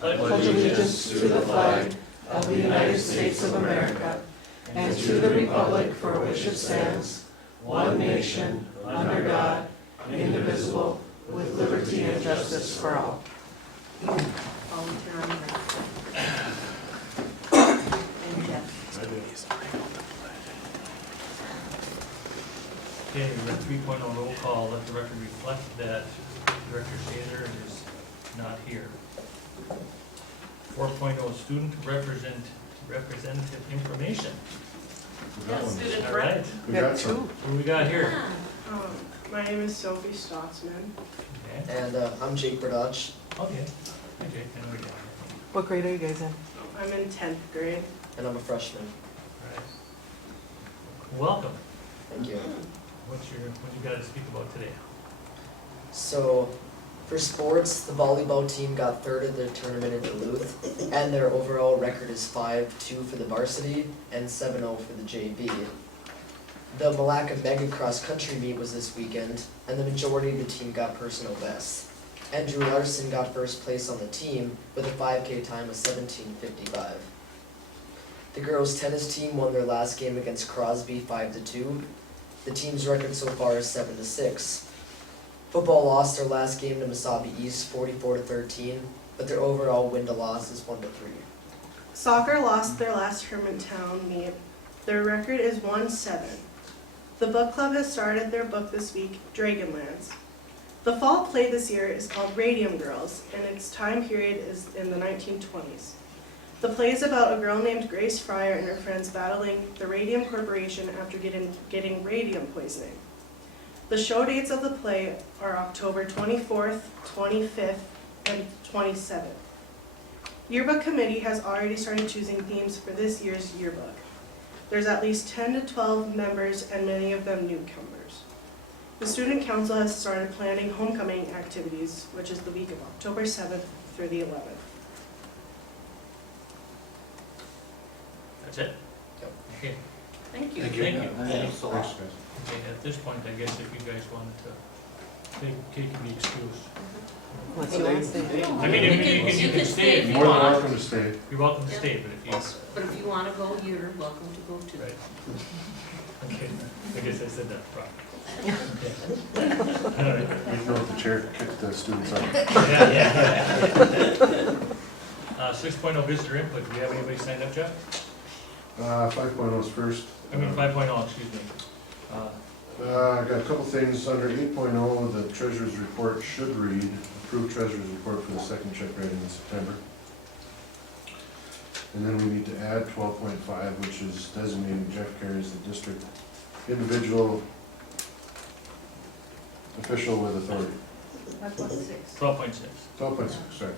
pledge allegiance to the flag of the United States of America and to the republic for which it stands, one nation, under God, indivisible, with liberty and justice for all. Volunteer on the right. And Jeff. Okay, we're at 3.0 roll call. Let the record reflect that Director Shazer is not here. 4.0 student representative information. Student All right, We got two. what do we got here? My name is Sophie Stotzman. Okay, And I'm Jake Berdach. okay, okay, and we got it. What grade are you guys in? I'm in 10th grade. And I'm a freshman. All right. Welcome. Thank you. What you got to speak about today? So, for sports, the volleyball team got third at the tournament in Duluth, and their overall record is 5-2 for the varsity and 7-0 for the JV. The Malacca Mega Cross Country meet was this weekend, and the majority of the team got personal bests. Andrew Larson got first place on the team with a 5K time of 17:55. The girls' tennis team won their last game against Crosby 5-2. The team's record so far is 7-6. Football lost their last game to Mesabi East 44-13, but their overall win to loss is 1-3. Soccer lost their last Hermantown meet. Their record is 1-7. The book club has started their book this week, Dragonlance. The fall play this year is called Radium Girls, and its time period is in the 1920s. The play is about a girl named Grace Fryer and her friends battling the Radium Corporation after getting radium poisoning. The show dates of the play are October 24th, 25th, and 27th. Yearbook committee has already started choosing themes for this year's yearbook. There's at least 10 to 12 members and many of them newcomers. The student council has started planning homecoming activities, which is the week of October 7th through the 11th. That's it? Yep. Okay, Thank you. thank you. Thanks, guys. Okay, at this point, I guess if you guys wanted to, they can be excused. Unless you want to stay. I mean, you can stay if you More than want. welcome to stay. You're welcome to stay, but if you, But if you want to go, you're welcome to go too. right. Okay, I guess I said that wrong. Okay. All right. We know if the chair kicked the students out. Yeah. 6.0 visitor input. Do we have anybody signed up, Jeff? 5.0 is first. I mean, 5.0, excuse me. I got a couple things under 8.0. The treasurer's report should read, approved treasurer's report for the second check writing in September. And then we need to add 12.5, which is designating Jeff Carey as the district individual official with authority. 5.6. 12.6. 12.6, sorry.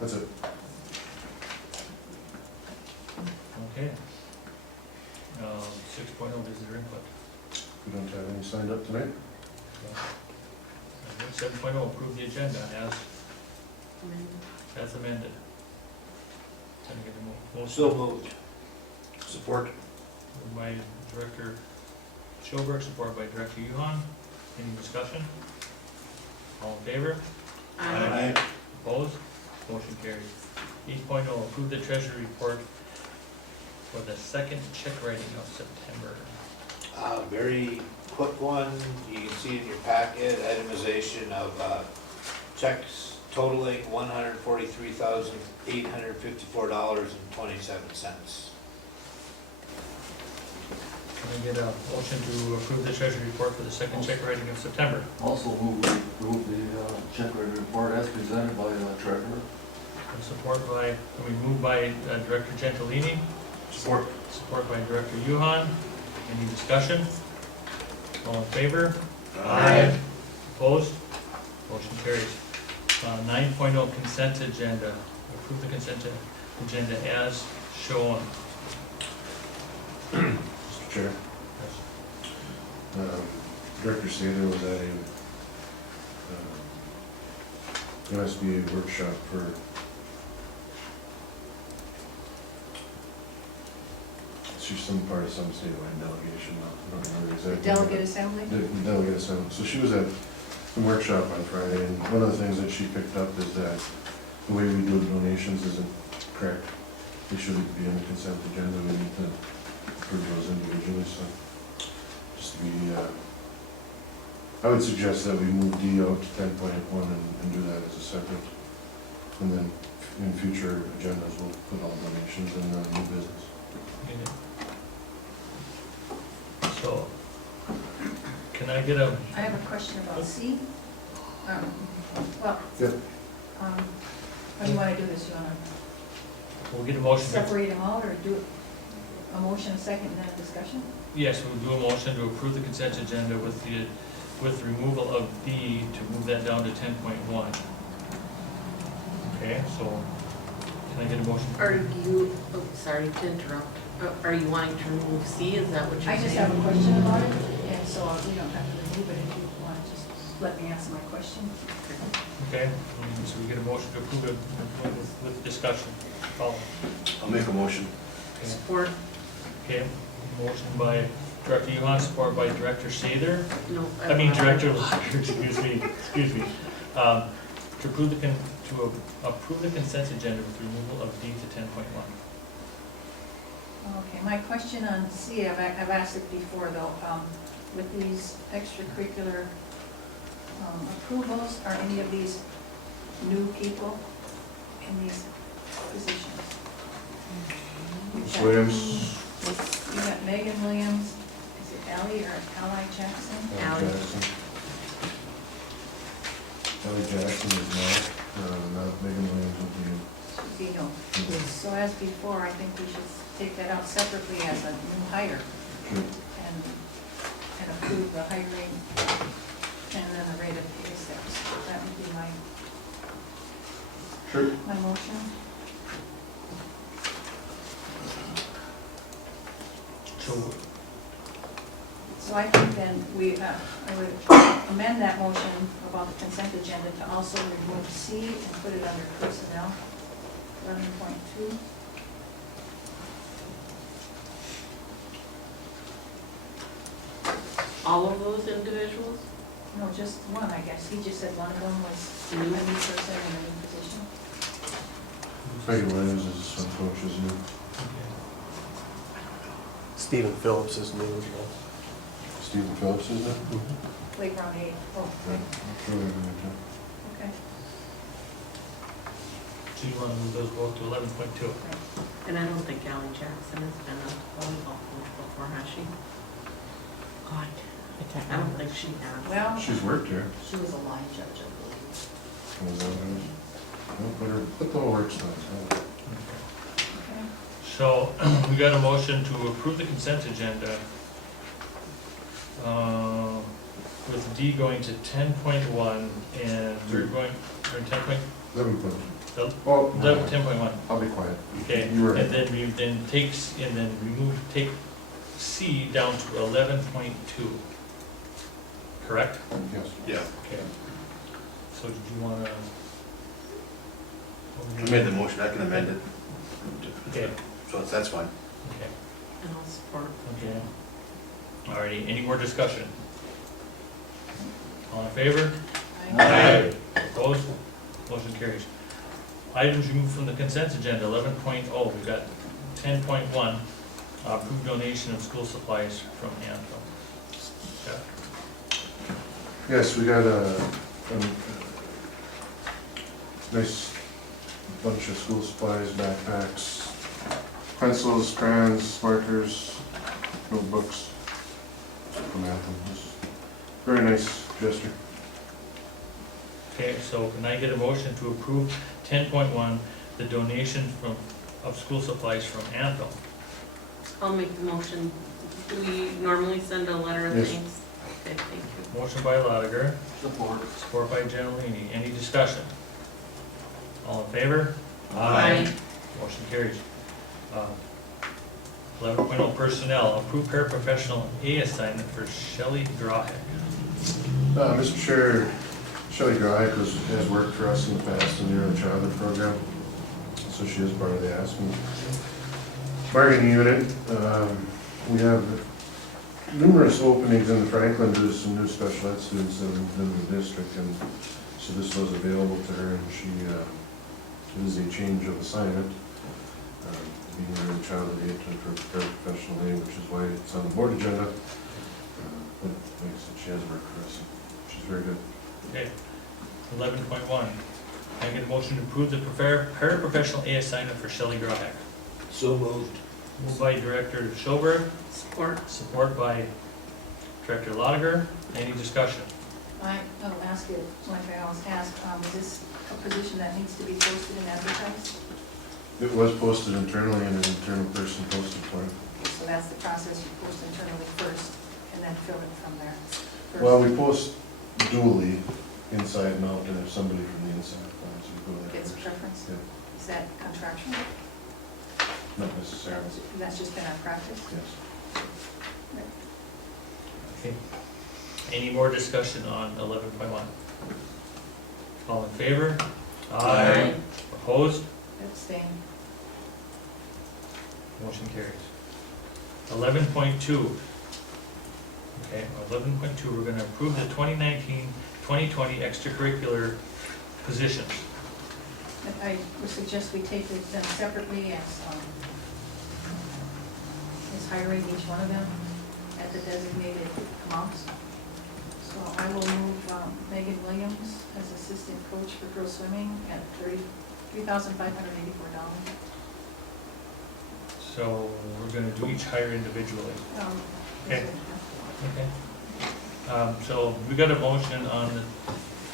That's it. Okay. 6.0 visitor input. We don't have any signed up tonight. 7.0 approve the agenda as amended. Can I get a motion? So moved. Support. Moved by Director Gilbert, supported by Director Yuhan. Any discussion? All in favor? Aye. Opposed? Motion carries. 8.0 approve the treasury report for the second check writing of September. Very quick one, you can see in your packet, itemization of checks totaling $143,854.27. Can I get a motion to approve the treasury report for the second check writing of September? Also move to approve the check writing report as presented by the treasurer. And moved by Director Gentilini, Support. support by Director Yuhan. Any discussion? All in favor? Aye. Opposed? Motion carries. 9.0 consent agenda. Approve the consent agenda as shown. Mr. Chair, Director Sather was at a MSBA workshop for she's some part of some statewide delegation, I don't remember exactly. Delegate assembly? The delegate assembly. So she was at some workshop on Friday, and one of the things that she picked up is that the way we do donations isn't correct. They shouldn't be on the consent agenda, we need to approve those individually, so just to be, I would suggest that we move D out to 10.1 and do that as a separate, and then in future agendas, we'll put all donations in new business. Okay. So, can I get a, I have a question about C. Well, Yeah. how do you wanna do this? You wanna we'll get a motion. separate them out, or do a motion, a second, and then a discussion? Yes, we'll do a motion to approve the consent agenda with the removal of B to move that down to 10.1. Okay, so can I get a motion? Are you, oh, sorry to interrupt, are you wanting to remove C, is that what you're I saying? just have a question about it, and so we don't have to remove it if you wanna just let me answer my question. Okay, so we get a motion to approve it with discussion. Follow. I'll make a motion. Okay. Support, Okay, motion by Director Yuhan, support by Director Sather. no. Director Locker, excuse me. To approve the consent agenda with removal of D to 10.1. Okay, my question on C, I've asked it before though, with these extracurricular approvals, are any of these new people in these positions? Ms. Williams? You got Megan Williams, is it Ally or Ally Jackson? Ally. Jackson. Ellie Jackson is not Megan Williams will be. Should be no. So as before, I think we should take that out separately as a new hire Sure. and approve the hiring and then the rate of pay steps. That would be Sure. my motion. So I think then I would amend that motion about the consent agenda to also remove C and put it under personnel, 11.2. All of those individuals? No, just one, I guess. He just said one of them was a new person in a new position. Megan Williams is some coach, isn't he? Stephen Phillips is new as well. Stephen Phillips, isn't it? Playground aid. Oh, Yeah, I'm sure they're gonna do. okay. So you want to move those both to 11.2? And I don't think Ally Jackson has been a volleyball coach before, has she? God, I don't think she has. Well, She's worked here. she was a line judge, I believe. Was that what it is? Well, put the whole works on it. Okay. So, we got a motion to approve the consent agenda with D going to 10.1 and we're going, for 10.1, 11.2. Oh, 10.1, I'll be quiet. okay? You were And right. then we take C down to 11.2. Correct? Yes. Yeah. Okay. So did you wanna? I made the motion, I can amend it, Okay, so that's fine. okay, And I'll support. okay. Alrighty, any more discussion? All in favor? Aye. Opposed? Motion carries. Items removed from the consent agenda, 11.0, we've got 10.1, approved donation of school supplies from Anvil. Yes, we got a nice bunch of school supplies, backpacks, pencils, crayons, markers, notebooks from Anthem. Very nice gesture. Okay, so can I get a motion to approve 10.1, the donation of school supplies from Anvil? I'll make the motion. Do we normally send a letter of Yes. thanks? Okay, thank you. Motion by Lotiger, Support. support by Gentilini. Any discussion? All in favor? Aye. Motion carries. 11.0 personnel, approved paraprofessional A assignment for Shelley Drawheck. Mr. Chair, Shelley Grahick has worked for us in the past in the early childhood program, so she is part of the Aspen bargaining unit. We have numerous openings in the Franklin, there's some new special ed students that have moved into the district, and so this was available to her, and she, it is a change of assignment, being an early childhood aide for paraprofessional aide, which is why it's on the board agenda. But like I said, she has worked for us, she's very good. Okay. 11.1, I get a motion to approve the paraprofessional A assignment for Shelley Grahak. So moved. Moved by Director Gilbert, Support. support by Director Lotiger. Any discussion? I'll ask you, like I always ask, is this a position that needs to be posted and advertised? It was posted internally, and an internal person posted for it. Okay, so that's the process, you post internally first, and then fill it from there. First. Well, we post dually, inside and out, and if somebody from the inside applies, we go there Gets first. preference? Yeah. Is that contractual? Not necessarily, That's just been our practice? yes. Okay. Any more discussion on 11.1? All in favor? Aye. Opposed? Abstain. Motion carries. 11.2. Okay, 11.2, we're gonna approve the 2019-2020 extracurricular positions. But I would suggest we take them separately as hiring each one of them at the designated amounts. So I will move Megan Williams as assistant coach for girls swimming at $3,584. So we're gonna do each hire individually. Okay. Okay. So we got a motion on the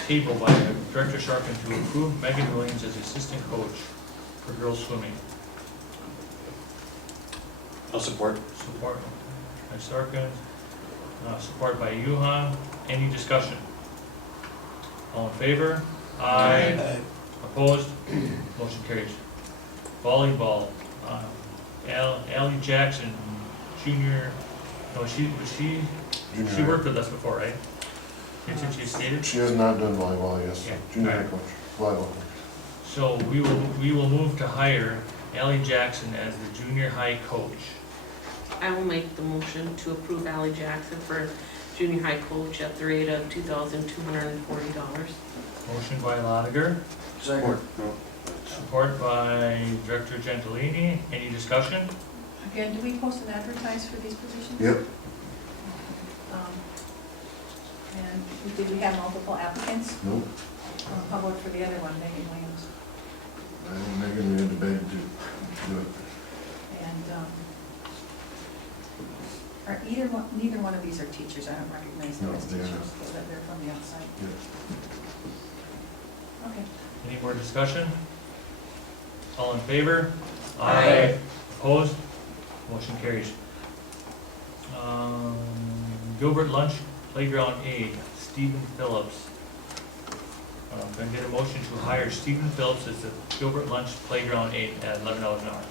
table by Director Sharkin to approve Megan Williams as assistant coach for girls swimming. I'll support. Support by Sharkin, support by Yuhan. Any discussion? All in favor? Aye. Opposed? Motion carries. Volleyball, Allie Jackson, junior, no, she Junior high. worked with us before, right? Since she stated? She has not done volleyball, yes, Yeah. junior high coach, volleyball. So we will move to hire Allie Jackson as the junior high coach. I will make the motion to approve Ally Jackson for junior high coach at the rate of $2,240. Motion by Lotiger, Second. support by Director Gentilini. Any discussion? Again, do we post and advertise for these positions? Yep, And did we have multiple applicants? nope, How about for the other one, Megan Williams? I think Megan, we had to beg to do it. And neither one of these are teachers, I don't recognize them No, as they are teachers, not. so that they're from the outside. Yeah. Okay. Any more discussion? All in favor? Aye. Opposed? Motion carries. Gilbert Lunch Playground Aide, Stephen Phillips. Can I get a motion to hire Stephen Phillips as the Gilbert Lunch Playground Aide at $11 an hour?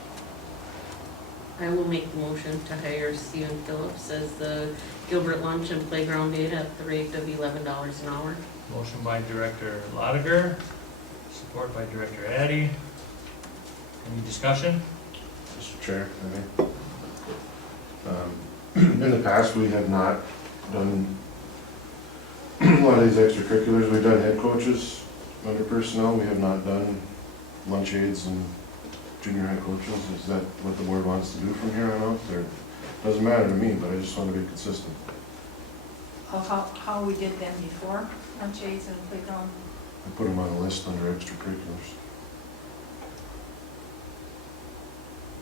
I will make the motion to hire Stephen Phillips as the Gilbert Lunch and Playground Aide at the rate of $11 an hour. Motion by Director Lotiger, support by Director Addy. Any discussion? Mr. Chair, in the past, we have not done a lot of these extracurriculars. We've done head coaches under personnel. We have not done lunch aides and junior high coaches. Is that what the board wants to do from here on out? Or, doesn't matter to me, but I just want to be consistent. How we did them before, lunch aides and playground? I put them on a list under extracurriculars.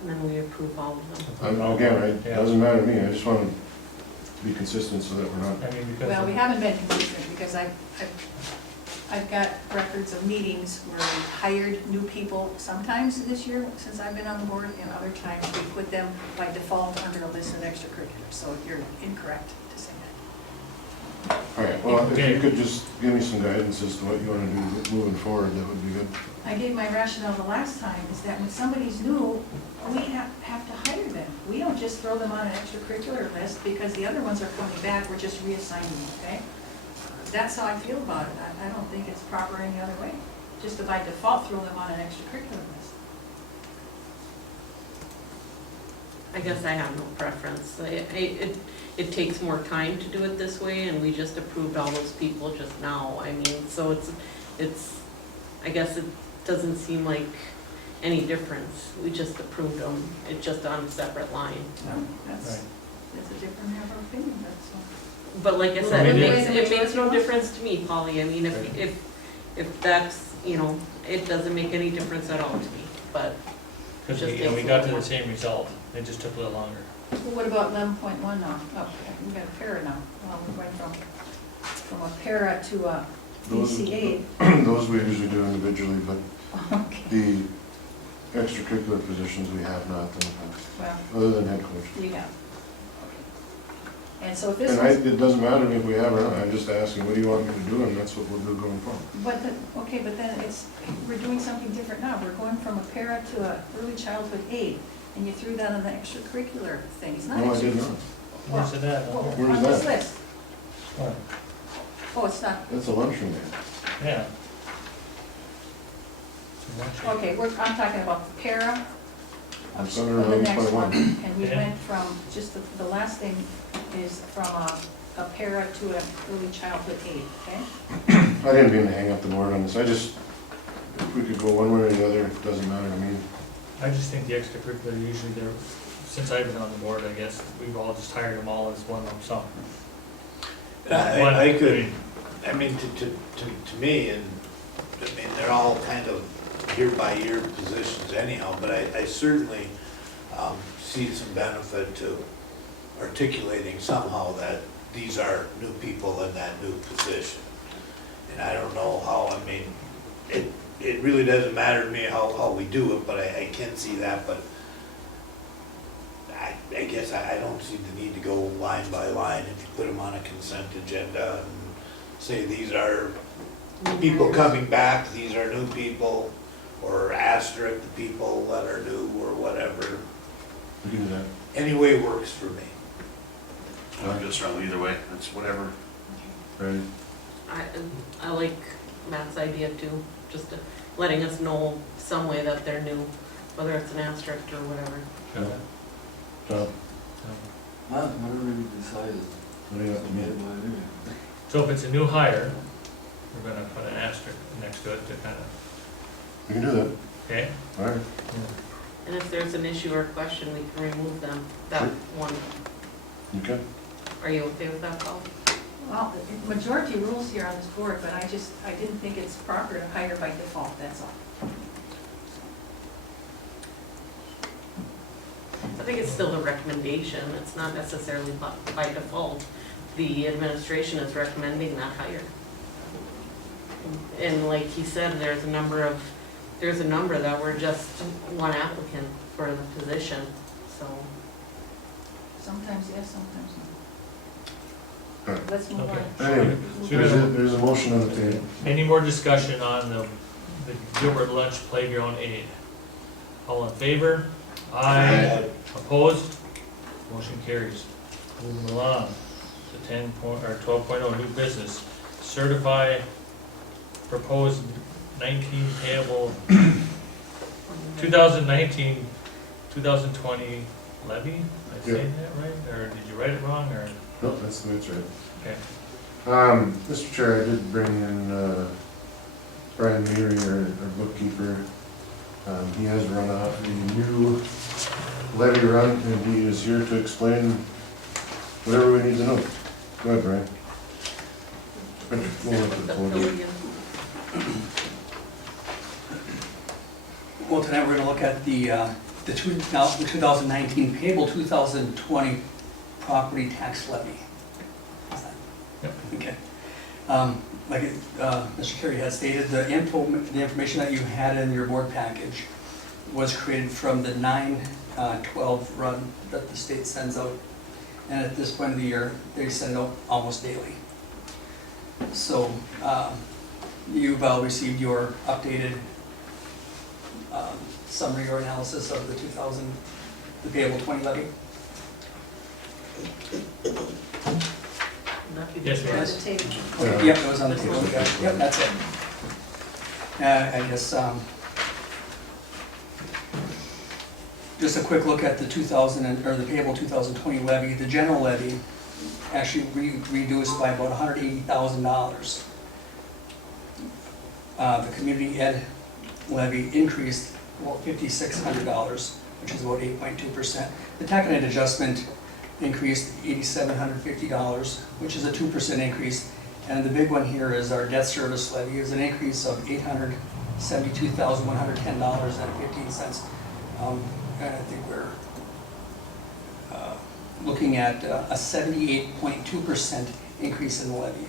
And then we approve all of them. Again, it Yeah. doesn't matter to me. I just want to be consistent so that we're not. I mean, because. Well, we haven't been consistent because I've got records of meetings where we hired new people sometimes this year since I've been on the board, and other times we put them by default under a list of extracurriculars, so you're incorrect to say that. All right, well, if Okay. you could just give me some guidance as to what you want to do moving forward, that would be good. I gave my rationale the last time, is that when somebody's new, we have to hire them. We don't just throw them on an extracurricular list because the other ones are coming back, we're just reassigning them, okay? That's how I feel about it. I don't think it's proper any other way, just to by default throw them on an extracurricular list. I guess I have no preference. It takes more time to do it this way, and we just approved all those people just now. I mean, so it's, I guess it doesn't seem like any difference. We just approved them, it's just on a separate line. No, that's, Right. that's a different have of opinion, that's all. But like I Well, said, I mean, it makes no it's- difference to me, Polly. I mean, Right. if that's, you know, it doesn't make any difference at all to me, but Because Just we takes a got to little the same result, it just took a little longer. Well, what about 11.1 now? Oh, we got a para now. Well, we went from a para to a Those- BCA. Those we usually do individually, but Okay, the extracurricular positions we have not, well, other than head coach. we have. And so if this And was, it doesn't matter if we have or not, I'm just asking, what do you want me to do, and that's what we'll do going forward. but then, okay, but then we're doing something different now. We're going from a para to a early childhood aid, and you threw that on the extracurricular thing. It's not No, I did extra. not. Where's it at? Well, Where's on this that? list. What? Oh, it's not, That's a lunchroom man. Yeah. okay, I'm talking about the para It's of under the next one. 11.1. And we Yeah. went from, just the last thing is from a para to an early childhood aid, okay? I didn't mean to hang up the board on this, if we could go one way or the other, it doesn't matter to me. I just think the extracurricular, usually they're, since I've been on the board, I guess, we've all just hired them all as one lump sum. I could, I mean, to me, and, I mean, they're all kind of year-by-year positions anyhow, but I certainly see some benefit to articulating somehow that these are new people in that new position. And I don't know how, I mean, it really doesn't matter to me how we do it, but I can see that, but I guess I don't see the need to go line by line if you put them on a consent agenda and say these are people coming back, these are new people, or asterisk the people that are new or whatever. We can do that. Any way works for me. I'm just wrong either way, it's whatever. Right? I like Matt's idea too, just letting us know some way that they're new, whether it's an asterisk or whatever. Okay. So, Whatever you decide is what do you have to made meet? by you. So if it's a new hire, we're gonna put an asterisk next to it to kind of, We can do that, okay? all right. And if there's an issue or question, we can remove them, that one. Okay. Are you okay with that, Paul? Well, the majority rules here on this board, but I didn't think it's proper to hire by default, that's all. I think it's still a recommendation, it's not necessarily by default. The administration is recommending that hire. And like he said, there's a number that were just one applicant for the position, so. Sometimes yes, sometimes no. Alright. Let's move Okay. on. Anyway, So we have- there's a motion on the table. Any more discussion on the Gilbert Lunch Playground Aid? All in favor? Aye. Opposed? Motion carries. Moving along to 12.0 new business. Certify proposed 19 payable 2019, 2020 levy? Am I saying that right? Or did you write it wrong or? No, that's the way it's right. Okay. Mr. Chair, I did bring in, Brian Meary, our bookkeeper. He has run off a new levy run, and he is here to explain whatever we need to know. Go ahead, Brian. Go up to the podium. Well, tonight we're going to look at the 2019 payable 2020 property tax levy. Yep. Okay. Like Mr. Carey had stated, the information that you had in your board package was created from the 9/12 run that the state sends out. And at this point of the year, they send it out almost daily. So you've received your updated summary or analysis of the payable 20 levy. Yes, On ma'am. the table. Okay, yep, it was on the table. Okay, yep, that's it. I guess, just a quick look at the 2000, or the payable 2020 levy. The general levy actually reduced by about $180,000. The community ed levy increased about $5,600, which is about 8.2%. The taconite adjustment increased $8,750, which is a 2% increase. And the big one here is our debt service levy is an increase of $872,110.15. And I think we're looking at a 78.2% increase in the levy,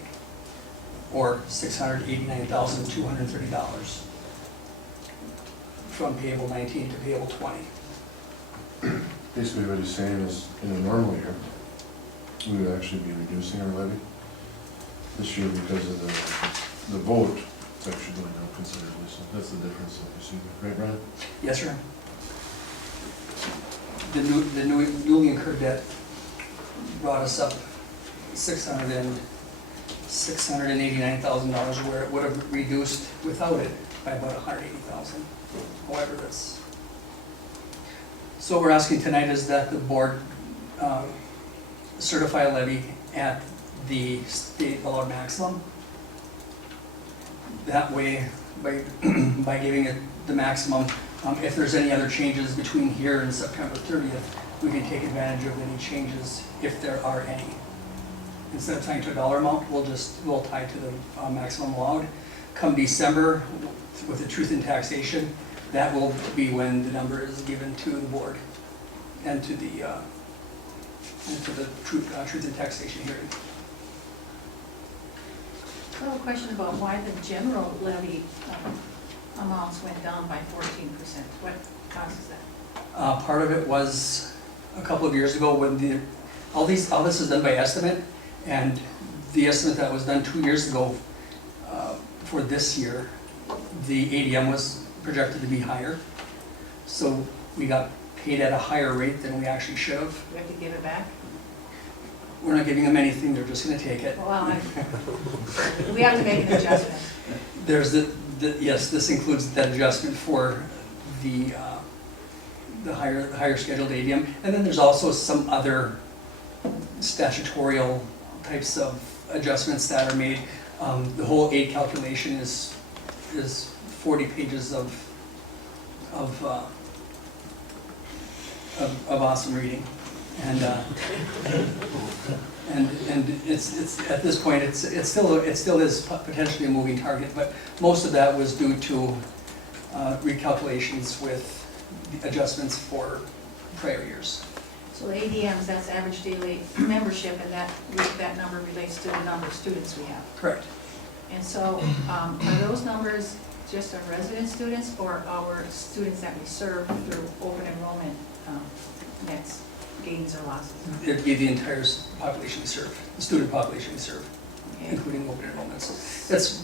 or $689,230 from payable 19 to payable 20. Basically what he's saying is, in a normal year, we would actually be reducing our levy. This year, because of the vote, it's actually going down considerably, so that's the difference that we see, right, Brian? Yes, sir. The newly incurred debt brought us up $689,000, where it would have reduced without it by about $180,000. However, that's, so what we're asking tonight is that the board certify a levy at the state allowed maximum. That way, by giving it the maximum, if there's any other changes between here and September 30th, we can take advantage of any changes if there are any. Instead of tying to a dollar amount, we'll tie to the maximum allowed. Come December, with the truth in taxation, that will be when the number is given to the board and to the truth in taxation hearing. I have a question about why the general levy amounts went down by 14%. What causes that? Part of it was a couple of years ago when all this is done by estimate, and the estimate that was done 2 years ago for this year, the ADM was projected to be higher. So we got paid at a higher rate than we actually should have. We have to give it back? We're not giving them anything, they're just gonna take it. Well, we have to make an adjustment. There's yes, this includes that adjustment for the higher scheduled ADM. And then there's also some other statutorial types of adjustments that are made. The whole aid calculation is 40 pages of awesome reading. And it's at this point it still is potentially a moving target, but most of that was due to recalculations with the adjustments for prior years. So the ADMs, that's average daily membership, and that number relates to the number of students we have. Correct. And so are those numbers just our resident students or our students that we serve through open enrollment nets? Gains or losses? It'd be the entire population we serve, the student population we serve, Okay. including open enrollments. That's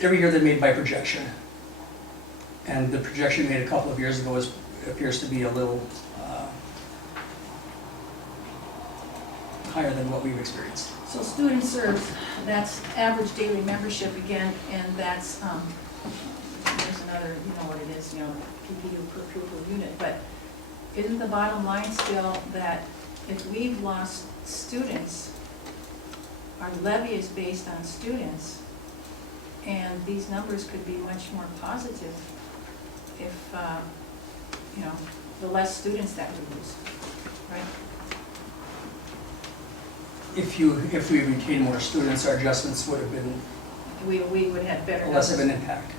every year they're made by projection, and the projection made a couple of years ago appears to be a little higher than what we've experienced. So student serves, that's average daily membership again, and that's, there's another, you know what it is, PPU per pupil unit, but isn't the bottom line still that if we've lost students, our levy is based on students, and these numbers could be much more positive if, the less students that we lose, right? If we retain more students, our adjustments would have been We would have better less of an numbers. impact,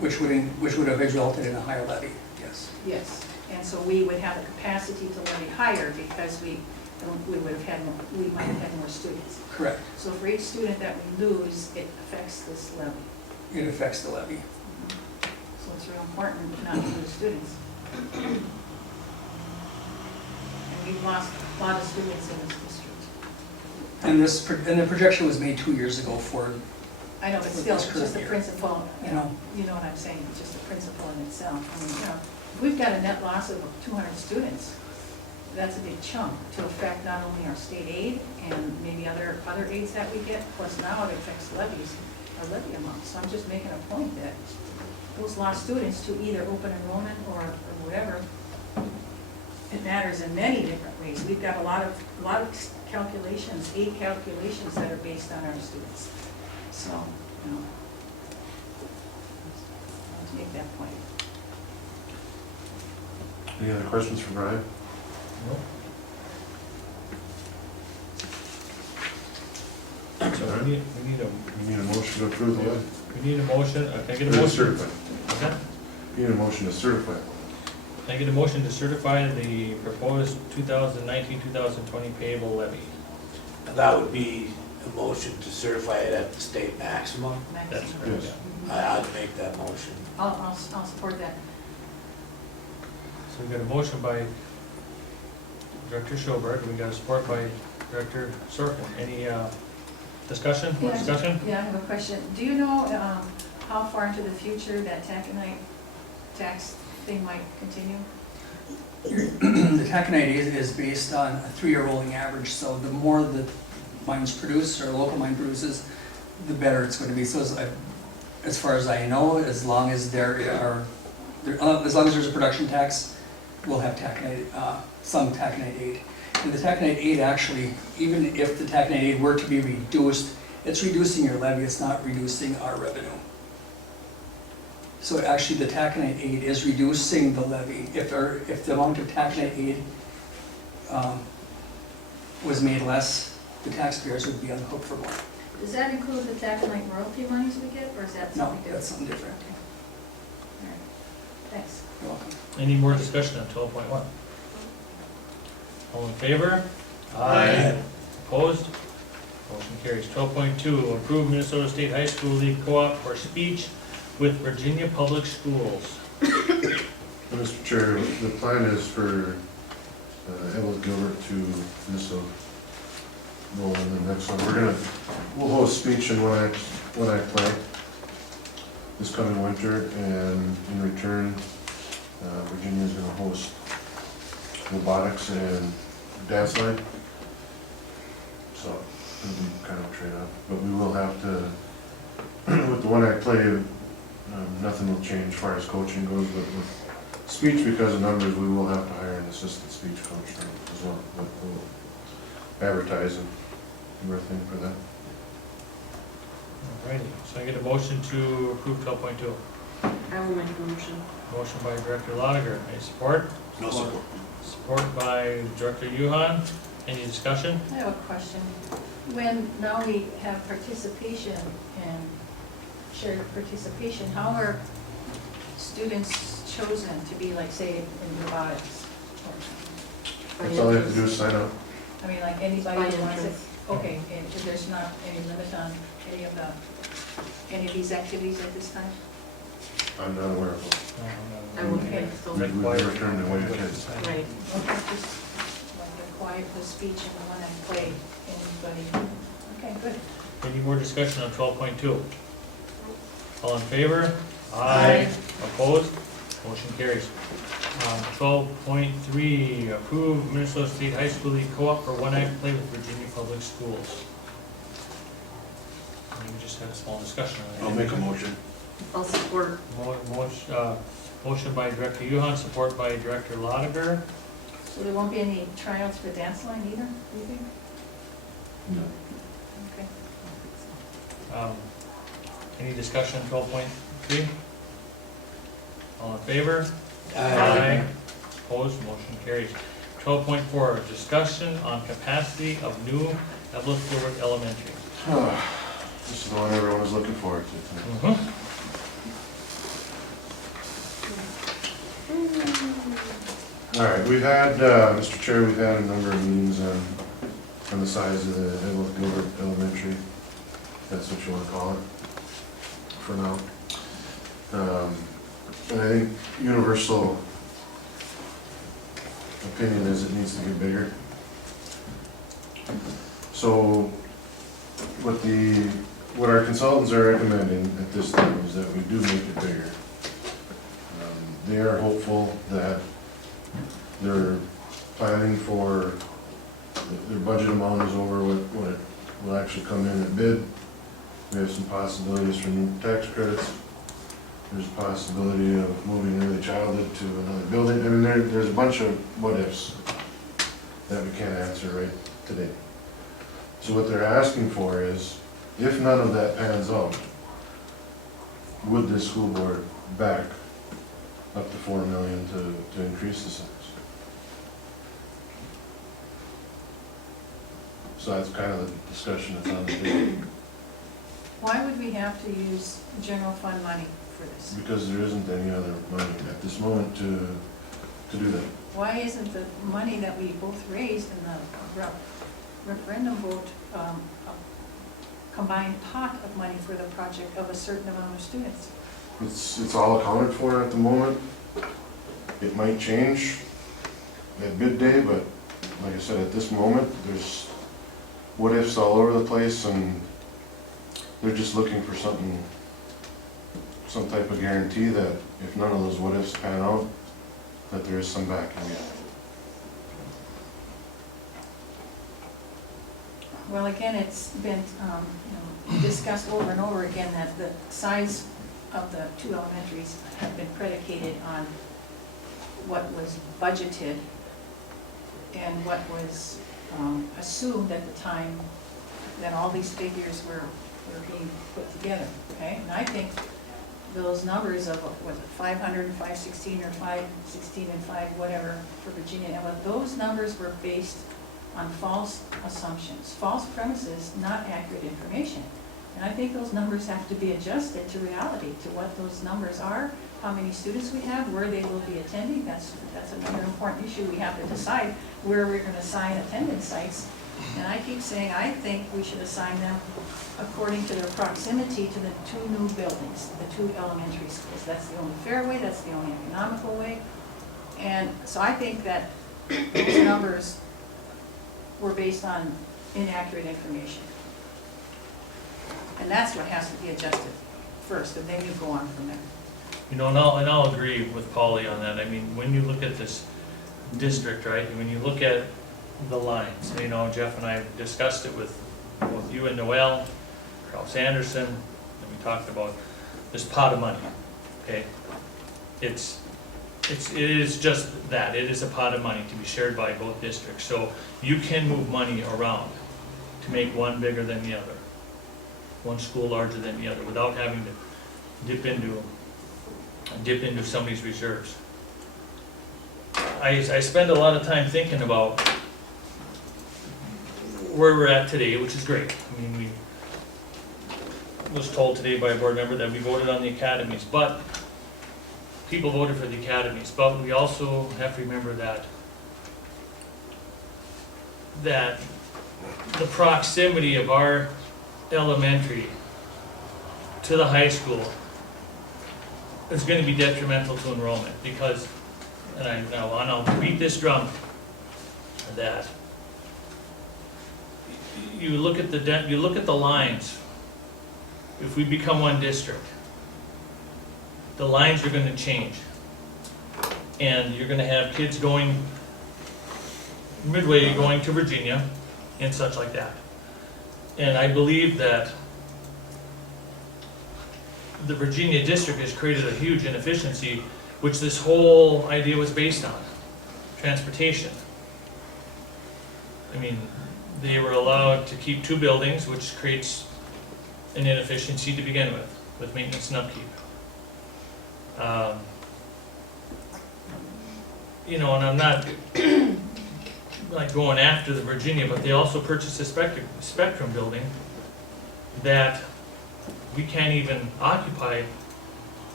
which would have resulted in a higher levy, yes. Yes, and so we would have the capacity to levy higher because we might have had more students. Correct. So for each student that we lose, it affects this levy. It affects the levy. So it's real important not to lose students. And we've lost a lot of students in this district. And the projection was made 2 years ago for. I know, but For still, this it's current just the year. principle, I know. you know what I'm saying, it's just the principle in itself. I mean, if we've got a net loss of 200 students, that's a big chunk to affect not only our state aid and maybe other aids that we get, plus now it affects levies, our levy amounts. So I'm just making a point that those lost students to either open enrollment or whatever, it matters in many different ways. We've got a lot of calculations, 8 calculations that are based on our students. So, you know, I'll make that point. Any other questions for Brian? Nope. So we need a, You need a motion to approve the, we need a motion, can I get a or to motion? certify. Okay. You need a motion to certify. Can I get a motion to certify the proposed 2019-2020 payable levy? That would be a motion to certify it at the state maximum. That's Maximum. Yes. I'd make that motion. I'll support that. So we got a motion by Director Gilbert, we got a support by Director Sorkin. Any discussion? More Yeah. discussion? Yeah, I have a question. Do you know how far into the future that taconite tax thing might continue? The taconite is based on a 3-year rolling average, so the more the mines produce, or local mine produces, the better it's going to be. So as far as I know, as long as as long as there's a production tax, we'll have taconite, some taconite aid. And the taconite aid actually, even if the taconite aid were to be reduced, it's reducing your levy, it's not reducing our revenue. So actually, the taconite aid is reducing the levy. If the amount of taconite aid was made less, the taxpayers would be on the hook for more. Does that include the taconite royalty monies we get, or is that No, something different? that's something different. Okay. All right. Thanks. You're welcome. Any more discussion on 12.1? All in favor? Aye. Opposed? Motion carries. 12.2, approve Minnesota State High School League Co-op for speech with Virginia Public Schools. Mr. Chair, the plan is for Eveelth Gilbert to Minnesota roll in the next one. We'll host speech and when I play this coming winter, and in return, Virginia's gonna host robotics and dance night. So it'll be kind of a trade-off, but we will have to, with the one I play, nothing will change as far as coaching goes, but with speech, because of numbers, we will have to hire an assistant speech coach as well. But we'll advertise and do our thing for that. Alrighty, so I get a motion to approve 12.2. I will make a motion. Motion by Director Lotiger. Any support? No support. Support by Director Yuhan. Any discussion? I have a question. When now we have participation and shared participation, how are students chosen to be, like, say, in robotics? That's all they have to do is sign up. I mean, like anybody By who wants it? entrance. Okay, and there's not any limit on any of these activities at this time? I'm not aware of them. I will Okay. still, We've never turned away kids. right. Okay, just like the quiet, the speech, and the one I play, anybody? Okay, good. Any more discussion on 12.2? All in favor? Aye. Opposed? Motion carries. 12.3, approve Minnesota State High School League Co-op for one act play with Virginia Public Schools. And we just had a small discussion on that. I'll make a motion. I'll support. Motion by Director Yuhan, support by Director Lotiger. So there won't be any tryouts for dance line either, do you think? No. Okay. Any discussion on 12.3? All in favor? Opposed, motion carries. 12.4, discussion on capacity of new Eveelth Gilbert Elementary. This is the one everyone was looking forward to. All right, we've had, Mr. Chair, we've had a number of meetings on the size of the Eveelth Gilbert Elementary, if that's what you want to call it, for now. And I think universal opinion is it needs to get bigger. So what our consultants are recommending at this time is that we do make it bigger. They are hopeful that they're planning for, their budget amount is over what it will actually come in at bid. We have some possibilities for new tax credits. there's a possibility of moving early childhood to another building. I mean, there's a bunch of what ifs that we can't answer right today. So what they're asking for is, if none of that pans out, would this school board back up to 4 million to increase the size? So that's kind of the discussion that's on the table, Why would we have to use general fund money for this? because there isn't any other money at this moment to do that. Why isn't the money that we both raised in the referendum vote, a combined pot of money for the project of a certain amount of students? It's all accounted for at the moment. It might change at bid day, but like I said, at this moment, there's what ifs all over the place, and they're just looking for something, some type of guarantee that if none of those what ifs pan out, that there is some backing. Well, again, it's been discussed over and over again that the size of the two elementaries have been predicated on what was budgeted and what was assumed at the time that all these figures were being put together, okay? And I think those numbers of, was it 500 and 516 or 516 and 5 whatever for Virginia, and what those numbers were based on false assumptions, false premises, not accurate information. And I think those numbers have to be adjusted to reality, to what those numbers are, how many students we have, where they will be attending. That's another important issue. We have to decide where we're going to assign attendance sites. And I keep saying, I think we should assign them according to their proximity to the two new buildings, the two elementary schools. That's the only fair way, that's the only economical way. And so I think that those numbers were based on inaccurate information. And that's what has to be adjusted first, and then you go on from there. You know, and I'll agree with Polly on that. I mean, when you look at this district, right, when you look at the lines, you know, Jeff and I discussed it with both you and Noel, Kraus Anderson, and we talked about this pot of money, okay? It is just that, it is a pot of money to be shared by both districts. So you can move money around to make one bigger than the other, one school larger than the other, without having to dip into somebody's reserves. I spend a lot of time thinking about where we're at today, which is great. I mean, we was told today by a board member that we voted on the academies, but people voted for the academies, but we also have to remember that the proximity of our elementary to the high school is going to be detrimental to enrollment, because, and I'll beat this drum, that you look at the lines. If we become one district, the lines are going to change, and you're going to have kids going Midway, going to Virginia, and such like that. And I believe that the Virginia district has created a huge inefficiency, which this whole idea was based on, transportation. I mean, they were allowed to keep two buildings, which creates an inefficiency to begin with maintenance and upkeep. You know, and I'm not like going after the Virginia, but they also purchased a Spectrum building that we can't even occupy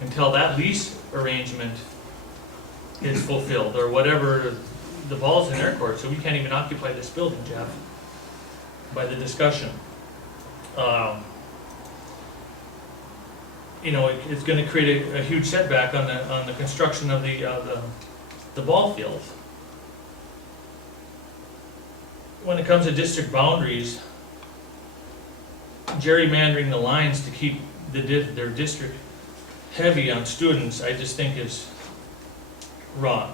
until that lease arrangement is fulfilled, or whatever, the ball's in their court, so we can't even occupy this building, Jeff, by the discussion. You know, it's going to create a huge setback on the construction of the ball field. When it comes to district boundaries, gerrymandering the lines to keep their district heavy on students, I just think is wrong.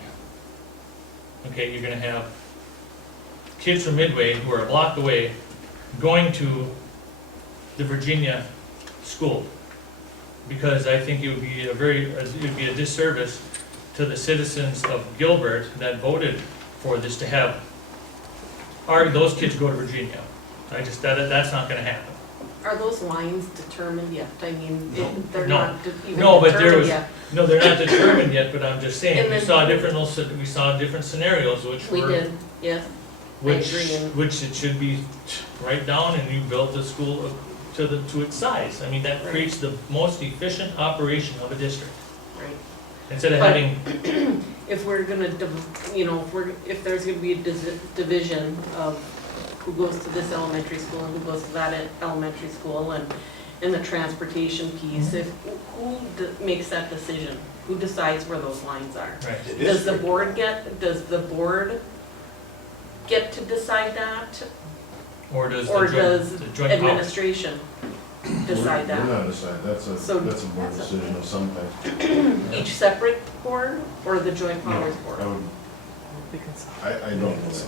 Okay, you're going to have kids from Midway who are a block away going to the Virginia school. because I think it would be it would be a disservice to the citizens of Gilbert that voted for this to have those kids go to Virginia. That's not gonna happen. Are those lines determined yet? I mean, they're No. not even No, but there determined was, yet. no, they're not determined yet, but I'm just saying, And we then- saw different scenarios, which We were, did, yes. which, agree, and- which it should be right down, and you built the school to its size. I mean, that Right. creates the most efficient operation of a district, Right. instead of But- having, If we're gonna, if there's gonna be a division of who goes to this elementary school and who goes to that elementary school and the transportation piece, who makes that decision? Who decides where those lines are? right, Does the board get to decide that? or does Or does the joint powers? administration decide We're that? not decide, that's So- a board decision of some type. Each separate board or the joint powers I board? would, I don't know that answer.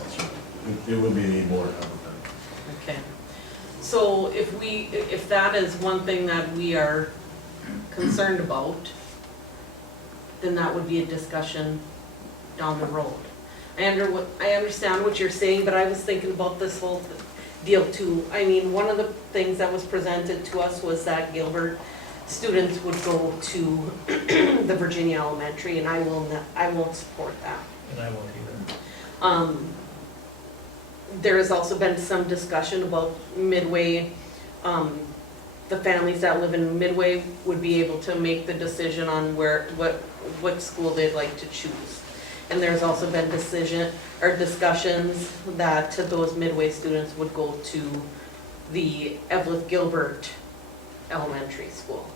It would be a board, I would think. Okay, so if that is one thing that we are concerned about, then that would be a discussion down the road. I understand what you're saying, but I was thinking about this whole deal too. I mean, one of the things that was presented to us was that Gilbert students would go to the Virginia Elementary, and I won't support that. And I won't either. There has also been some discussion about Midway. The families that live in Midway would be able to make the decision on what school they'd like to choose. And there's also been discussions that those Midway students would go to the Eveelth Gilbert Elementary School.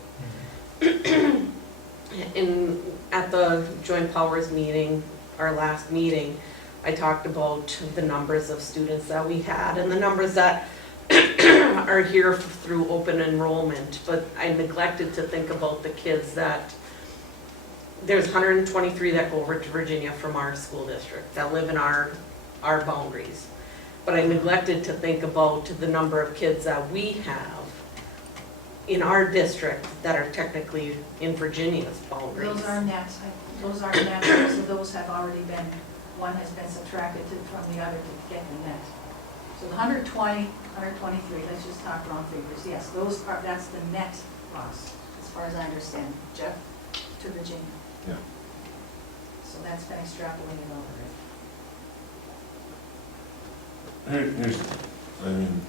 At the Joint Powers meeting, our last meeting, I talked about the numbers of students that we had and the numbers that are here through open enrollment, but I neglected to think about the kids that, there's 123 that go over to Virginia from our school district, that live in our boundaries. But I neglected to think about the number of kids that we have in our district that are technically in Virginia's boundaries. Those are nets, those are nets, so those have already been, one has been subtracted from the other to get the net. So the 120, 123, let's just talk round figures, yes, that's the net loss, as far as I understand, Jeff, to Virginia. Yeah. So that's been extrapolated over it. Here's, I mean,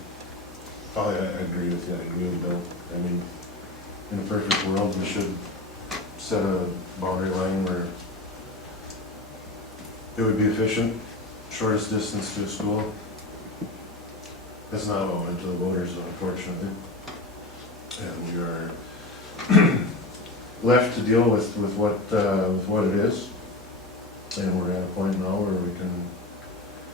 probably I agree with you, I agree with Bill. I mean, in a perfect world, we should set a boundary line where it would be efficient, shortest distance to a school. That's not what went to the voters, unfortunately. And we are left to deal with what it is. And we're at a point now where we can,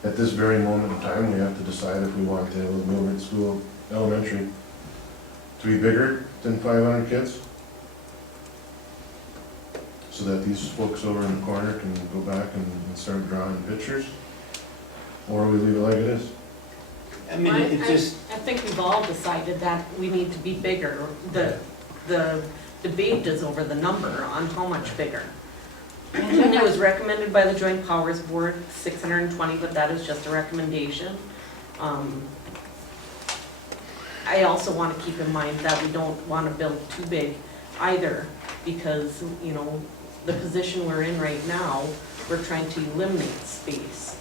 at this very moment in time, we have to decide if we want the Gilbert School Elementary to be bigger than 500 kids, so that these folks over in the corner can go back and start drawing pictures, or we leave it like it is. I mean, it just, I think we've all decided that we need to be bigger. The debate is over the number on how much bigger. And It was recommended by the Joint Powers Board, 620, but that is just a recommendation. I also want to keep in mind that we don't want to build too big either, because, the position we're in right now, we're trying to eliminate space.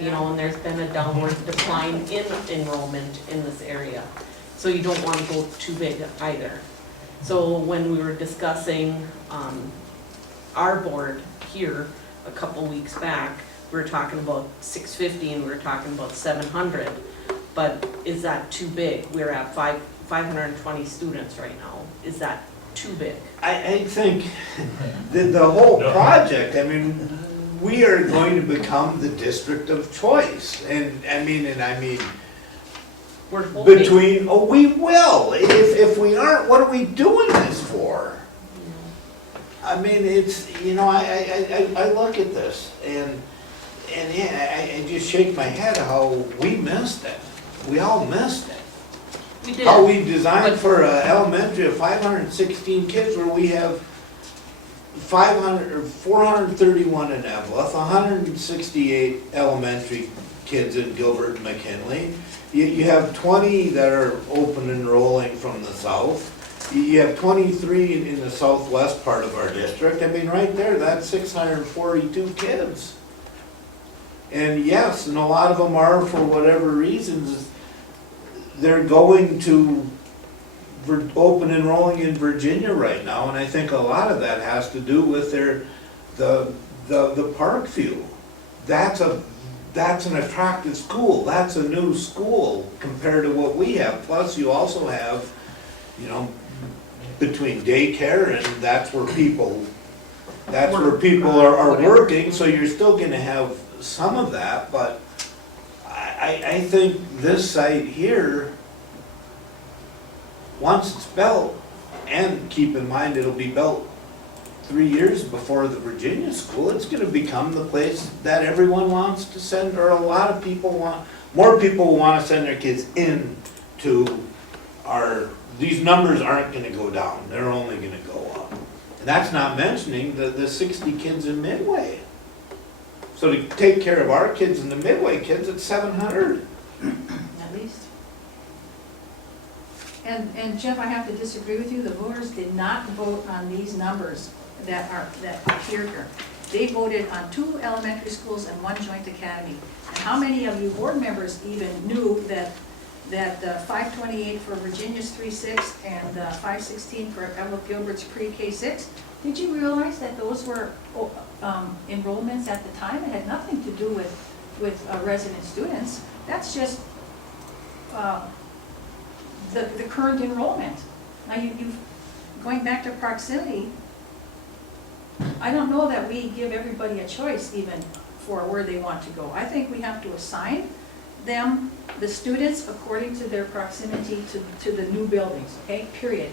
And there's been a downward decline in enrollment in this area. So you don't want to go too big either. So when we were discussing our board here a couple weeks back, we were talking about 650 and we were talking about 700. But is that too big? We're at 520 students right now. Is that too big? I think the whole No. project, I mean, we are going to become the district of choice. And I mean, We're hoping. we will. If we aren't, what are we doing this for? I mean, it's, I look at this and yeah, I just shake my head how we missed it. We all missed it. We did. how we designed But- for elementary of 516 kids where we have 431 in Eveelth, 168 elementary kids in Gilbert and McKinley. You have 20 that are open enrolling from the south. You have 23 in the southwest part of our district. I mean, right there, that's 642 kids. And yes, and a lot of them are, for whatever reasons, they're going to open enrolling in Virginia right now, and I think a lot of that has to do with the Parkview. That's an attractive school, that's a new school compared to what we have. Plus, you also have, you know, between daycare and that's where people are working, so you're still gonna have some of that, but I think this site here, once it's built, and keep in mind it'll be built 3 years before the Virginia school, it's gonna become the place that everyone wants to send, or a lot of people want, more people wanna send their kids in to these numbers aren't gonna go down, they're only gonna go up. And that's not mentioning the 60 kids in Midway. So to take care of our kids and the Midway kids, it's 700. At least. And Jeff, I have to disagree with you, the voters did not vote on these numbers that appear here. They voted on 2 elementary schools and 1 joint academy. And how many of you board members even knew that 528 for Virginia's 3-6 and 516 for Eveelth Gilbert's pre-K 6? Did you realize that those were enrollments at the time? It had nothing to do with resident students. That's just the current enrollment. Now, going back to proximity, I don't know that we give everybody a choice even for where they want to go. I think we have to assign them, the students, according to their proximity to the new buildings, okay, period.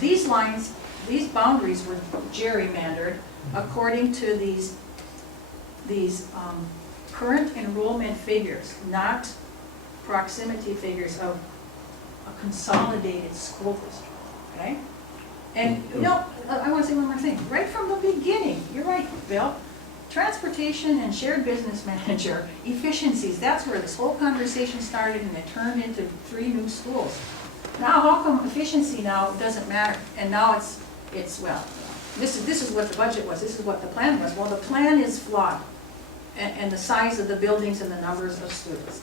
These lines, these boundaries were gerrymandered according to these current enrollment figures, not proximity figures of a consolidated school district, okay? And, you know, I want to say one more thing. Right from the beginning, you're right, Bill, transportation and shared business manager, efficiencies, that's where this whole conversation started, and it turned into 3 new schools. Now, how come efficiency now doesn't matter? And now it's well, this is what the budget was, this is what the plan was. Well, the plan is flawed, and the size of the buildings and the numbers of students.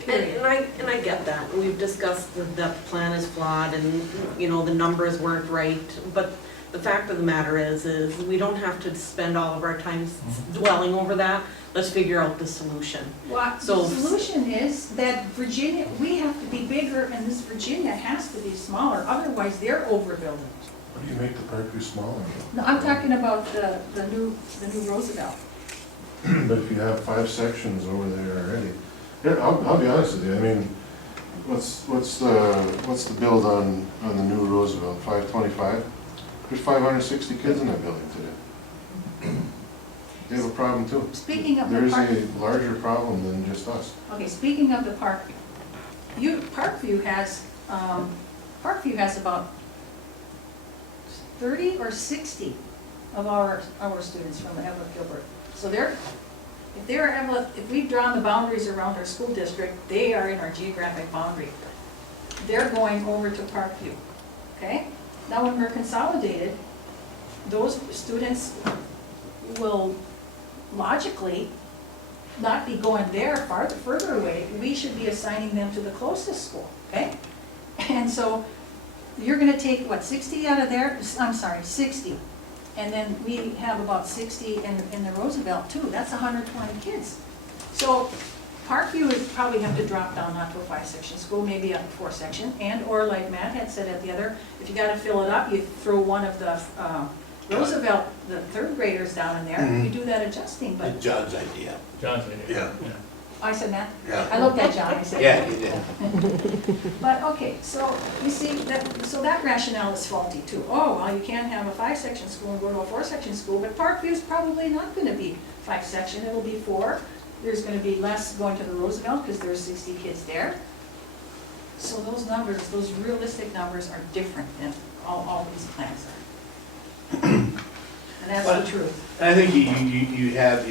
Period. And I get that, we've discussed that the plan is flawed and, you know, the numbers weren't right, but the fact of the matter is we don't have to spend all of our time dwelling over that, let's figure out the solution. Well, So- the solution is that Virginia, we have to be bigger, and this Virginia has to be smaller, otherwise they're overbuilding. What do you make the Parkview smaller? No, I'm talking about the new Roosevelt. But if you have 5 sections over there already, here, I'll be honest with you, I mean, what's the build on the new Roosevelt, 525? There's 560 kids in that building today. They have a problem too. Speaking of the There's park, a larger problem than just us. okay, speaking of the Parkview, Parkview has about 30 or 60 of our students from Eveelth Gilbert. So if we've drawn the boundaries around our school district, they are in our geographic boundary. They're going over to Parkview, okay? Now, when we're consolidated, those students will logically not be going there further away. We should be assigning them to the closest school, okay? And so you're gonna take, what, 60 out of there? I'm sorry, 60. And then we have about 60 in the Roosevelt too. That's 120 kids. So Parkview would probably have to drop down not to a 5-section school, maybe a 4-section, or like Matt had said at the other, if you gotta fill it up, you throw one of the Roosevelt, the 3rd graders down in there, you do that adjusting, but, John's idea. John's idea. Yeah. I said Matt? Yeah. I looked at John, I said. Yeah, you did. But, okay, so, you see, that rationale is faulty too. Oh, well, you can't have a 5-section school and go to a 4-section school, but Parkview's probably not gonna be 5-section, it'll be 4. There's gonna be less going to the Roosevelt, because there's 60 kids there. So those numbers, those realistic numbers are different than all these plans are. And that's the truth. I think you have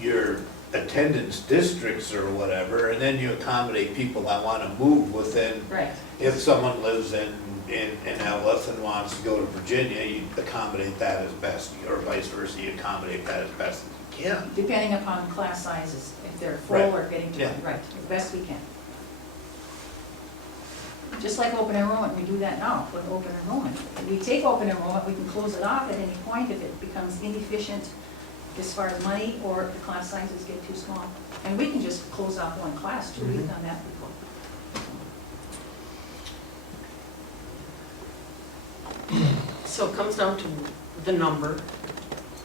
your attendance districts or whatever, and then you accommodate people that wanna move within. Right. If someone lives in Eveelth and wants to go to Virginia, you accommodate that as best, or vice versa, you accommodate that as best as you can. Depending upon class sizes, if they're full Right. or getting to, Yeah. right, as best we can. Just like open enrollment, we do that now with open enrollment. If we take open enrollment, we can close it off at any point if it becomes inefficient as far as money or the class sizes get too small. And we can just close off one class too, we've done that before. So it comes down to the number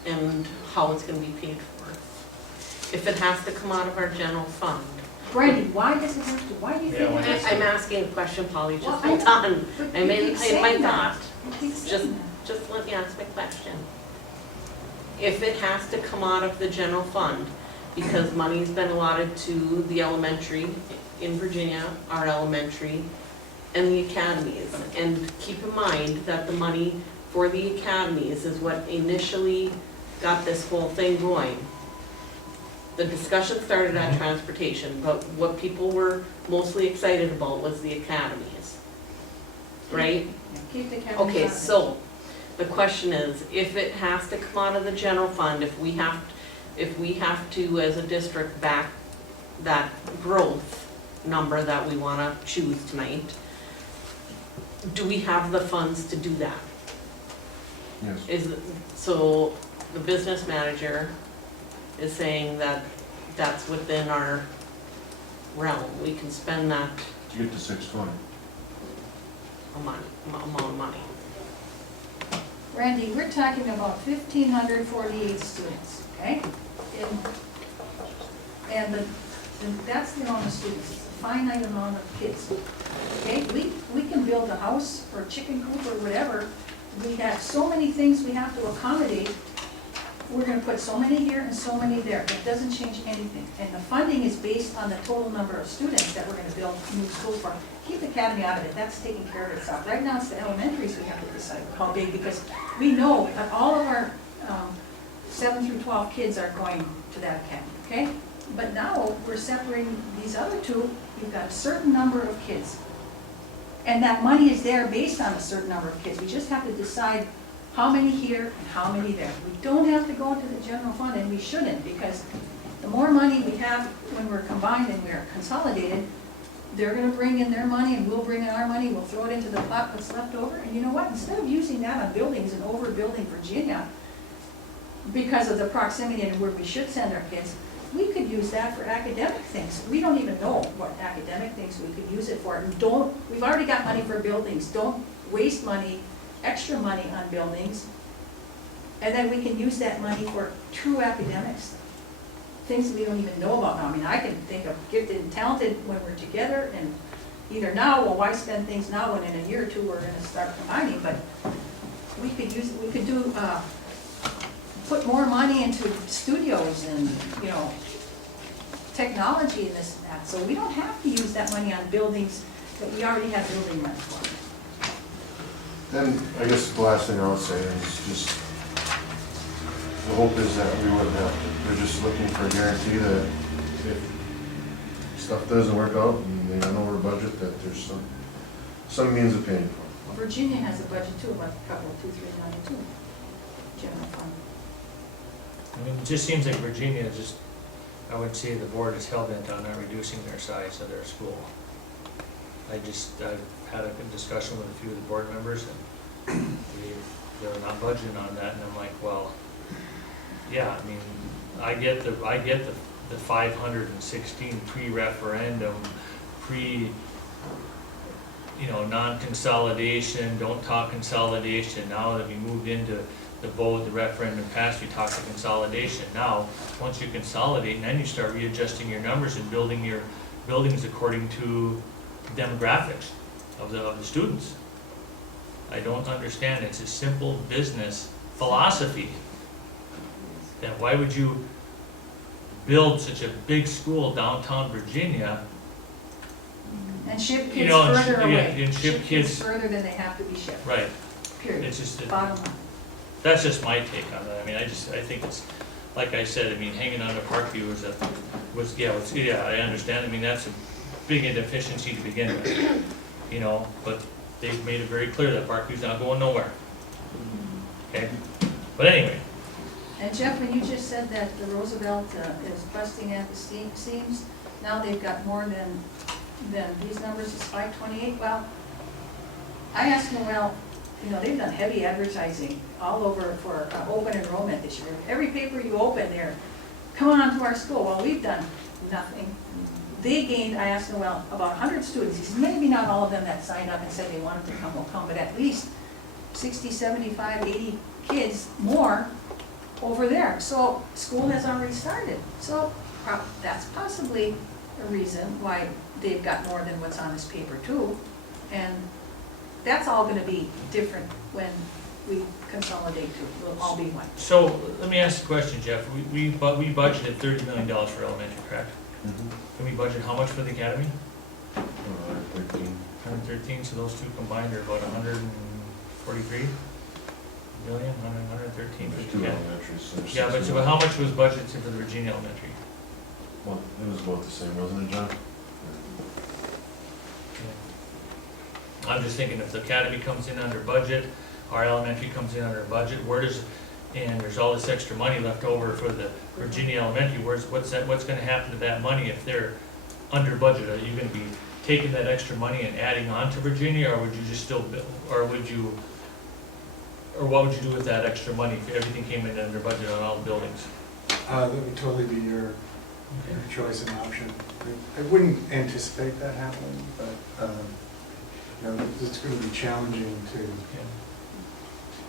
and how it's gonna be paid for. If it has to come out of our general fund. Brandy, why does it have to, why do you think it has to? I'm asking a question, Polly, just Well, hold on. But I you made keep my saying that. thought. You keep Just, saying that. just let me ask my question. If it has to come out of the general fund, because money's been allotted to the elementary in Virginia, our elementary, and the academies, and keep in mind that the money for the academies is what initially got this whole thing going. The discussion started on transportation, but what people were mostly excited about was the academies, right? Keep the cameras Okay, on. so, the question is, if it has to come out of the general fund, if we have to, as a district, back that growth number that we wanna choose tonight, do we have the funds to do that? Yes. So, the business manager is saying that that's within our realm, we can spend that To get to 620. amount of money. Randy, we're talking about 1,548 students, okay? And that's the amount of students, it's a finite amount of kids, okay? We can build a house or a chicken coop or whatever, we have so many things we have to accommodate. We're gonna put so many here and so many there, it doesn't change anything. And the funding is based on the total number of students that we're gonna build new schools for. Keep the academy out of it, that's taking care of itself. Right now, it's the elementaries we have to decide how big, because we know that all of our 7 through 12 kids are going to that academy, okay? But now, we're separating these other two, you've got a certain number of kids. And that money is there based on a certain number of kids. We just have to decide how many here and how many there. We don't have to go into the general fund, and we shouldn't, because the more money we have when we're combined and we're consolidated, they're gonna bring in their money and we'll bring in our money, we'll throw it into the pot that's left over. And you know what, instead of using that on buildings and overbuilding Virginia, because of the proximity and where we should send our kids, we could use that for academic things. We don't even know what academic things we could use it for. And we've already got money for buildings, don't waste money, extra money on buildings. And then we can use that money for true academics, things we don't even know about now. I mean, I can think of gifted and talented when we're together, and either now, well, why spend things now when in a year or two we're gonna start combining, but we could put more money into studios and, you know, technology and this and that. So we don't have to use that money on buildings that we already have building money for. And I guess the last thing I'll say is just, the hope is that we wouldn't have to, we're just looking for a guarantee that if stuff doesn't work out and they don't over budget, that there's some means of paying for it. Virginia has a budget too, about a couple, 2-3 million too, general fund. I mean, it just seems like Virginia is just, I would say the board is hell-bent on not reducing their size of their school. I've had a good discussion with a few of the board members, and they're not budgeting on that, and I'm like, well, yeah, I mean, I get the 516 pre-referendum, non-consolidation, don't talk consolidation. Now that we moved into the vote, the referendum passed, we talk to consolidation. Now, once you consolidate, and then you start readjusting your numbers and building your buildings according to demographics of the students. I don't understand. It's a simple business philosophy. That why would you build such a big school downtown Virginia And ship You kids know, and further yeah, away. and ship kids- further than they have to be shipped, right, period. it's just, Bottom line. that's just my take on that, I mean, I think it's, like I said, I mean, hanging on to Parkview yeah, I understand, I mean, that's a big inefficiency to begin with, you know, but they've made it very clear that Parkview's not going nowhere. Okay, but anyway, And Jeff, when you just said that the Roosevelt is busting at the seams, now they've got more than these numbers, is 528. Well, I asked Noel, you know, they've done heavy advertising all over for open enrollment this year. Every paper you open there, come on to our school. Well, we've done nothing. They gained, I asked Noel, about 100 students. He said, maybe not all of them that signed up and said they wanted to come will come, but at least 60, 75, 80 kids more over there. So school has already started. So that's possibly a reason why they've got more than what's on this paper too. And that's all gonna be different when we consolidate to, we'll all be one. so let me ask you a question, Jeff, we budgeted $30 million for elementary, correct? Can we budget how much for the academy? 13. 113, so those two combined are about 143 million, 113 for There's the two academy. elementaries. So there's Yeah, but 60. so how much was budgeted for the Virginia Elementary? Well, it was about the same, wasn't it, John? I'm just thinking if the academy comes in under budget, our elementary comes in under budget, and there's all this extra money left over for the Virginia Elementary, what's gonna happen to that money if they're under budget? Are you gonna be taking that extra money and adding on to Virginia, or would you just still, or what would you do with that extra money if everything came in under budget on all the buildings? That would totally be your choice and option. I wouldn't anticipate that happening, but, you know, it's going to be challenging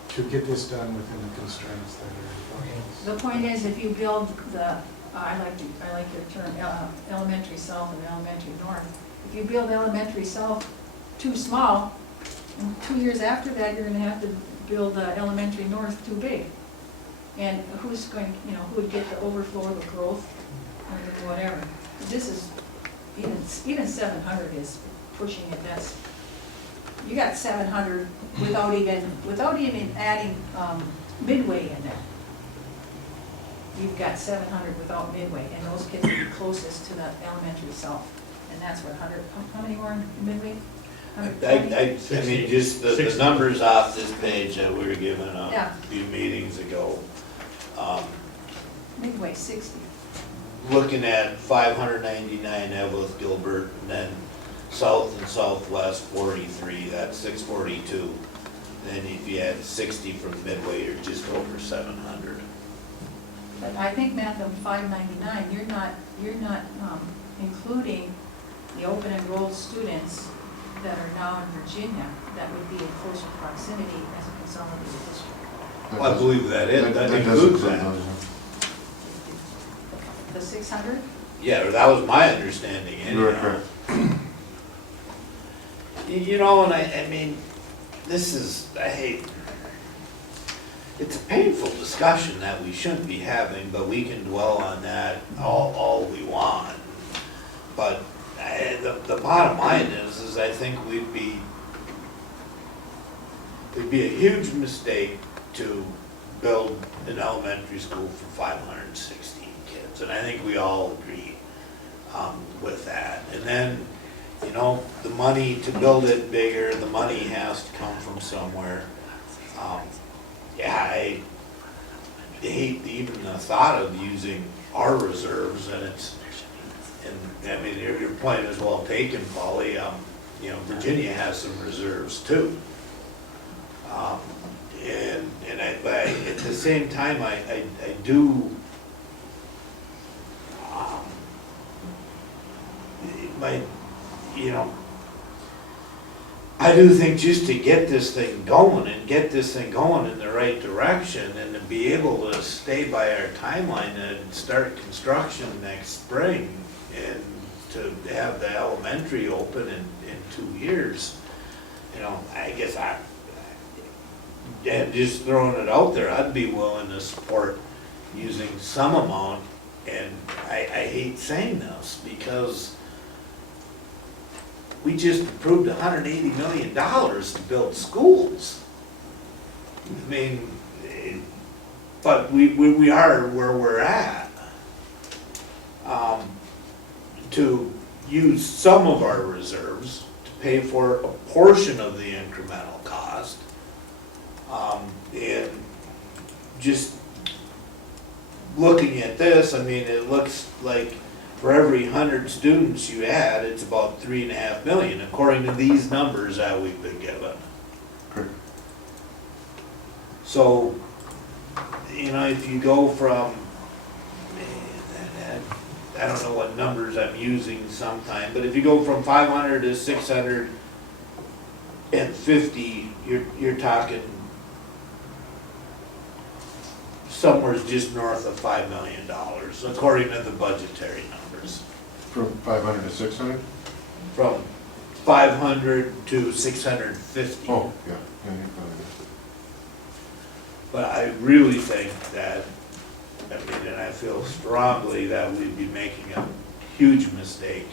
to get this done within the constraints that are in place. The point is, if you build the, I like your term, elementary south and elementary north. If you build elementary south too small, and 2 years after that, you're gonna have to build elementary north too big. And who's going, you know, who would get the overflow of the growth or the whatever? This is, even 700 is pushing it, that's, you got 700 without even adding midway in there. You've got 700 without midway, and those kids are the closest to the elementary south. And that's what, 100, how many were in midway? I mean, just the 60. numbers off this page that we were given Yeah. a few meetings ago. Midway, 60. Looking at 599 Eveelth, Gilbert, and then south and southwest 43, that's 642. Then if you add 60 from Midway, you're just over 700. But I think, Matt, on 599, you're not including the open enrolled students that are now in Virginia that would be in closer proximity as a consolidated district. Well, I believe that does includes include that. those. The 600? Yeah, or that was my understanding You are anyhow. correct. You know, and I mean, it's a painful discussion that we shouldn't be having, but we can dwell on that all we want. But the bottom line is I think it'd be a huge mistake to build an elementary school for 516 kids, and I think we all agree with that. And then, you know, the money to build it bigger, the money has to come from somewhere. I hate even the thought of using our reserves, and I mean, your point is well taken, Polly. You know, Virginia has some reserves too. But at the same time, I do, I do think just to get this thing going and get this thing going in the right direction and to be able to stay by our timeline and start construction next spring and to have the elementary open in 2 years, you know, I guess and just throwing it out there, I'd be willing to support using some amount, and I hate saying this because we just approved $180 million to build schools. I mean, but we are where we're at. To use some of our reserves to pay for a portion of the incremental cost. And just looking at this, I mean, it looks like for every 100 students you add, it's about 3.5 million, according to these numbers that we've been given. Correct. So, you know, if you go from, I don't know what numbers I'm using sometime, but if you go from 500 to 650, you're talking somewhere just north of $5 million, according to the budgetary numbers. From 500 to 600? From 500 to 650. Oh, yeah, yeah, you're probably But I really think that, I mean, and I feel strongly that we'd be making a huge mistake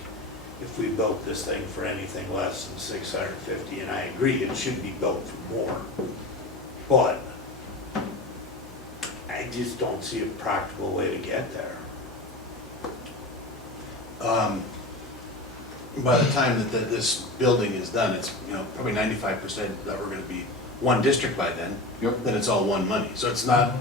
if we built this thing for anything less than 650, and I agree, it should be built for more. But I just don't see a practical way to get there. By the time that this building is done, it's, you know, probably 95% that we're gonna be one district by then. Yep. Then it's all one money, so it's not,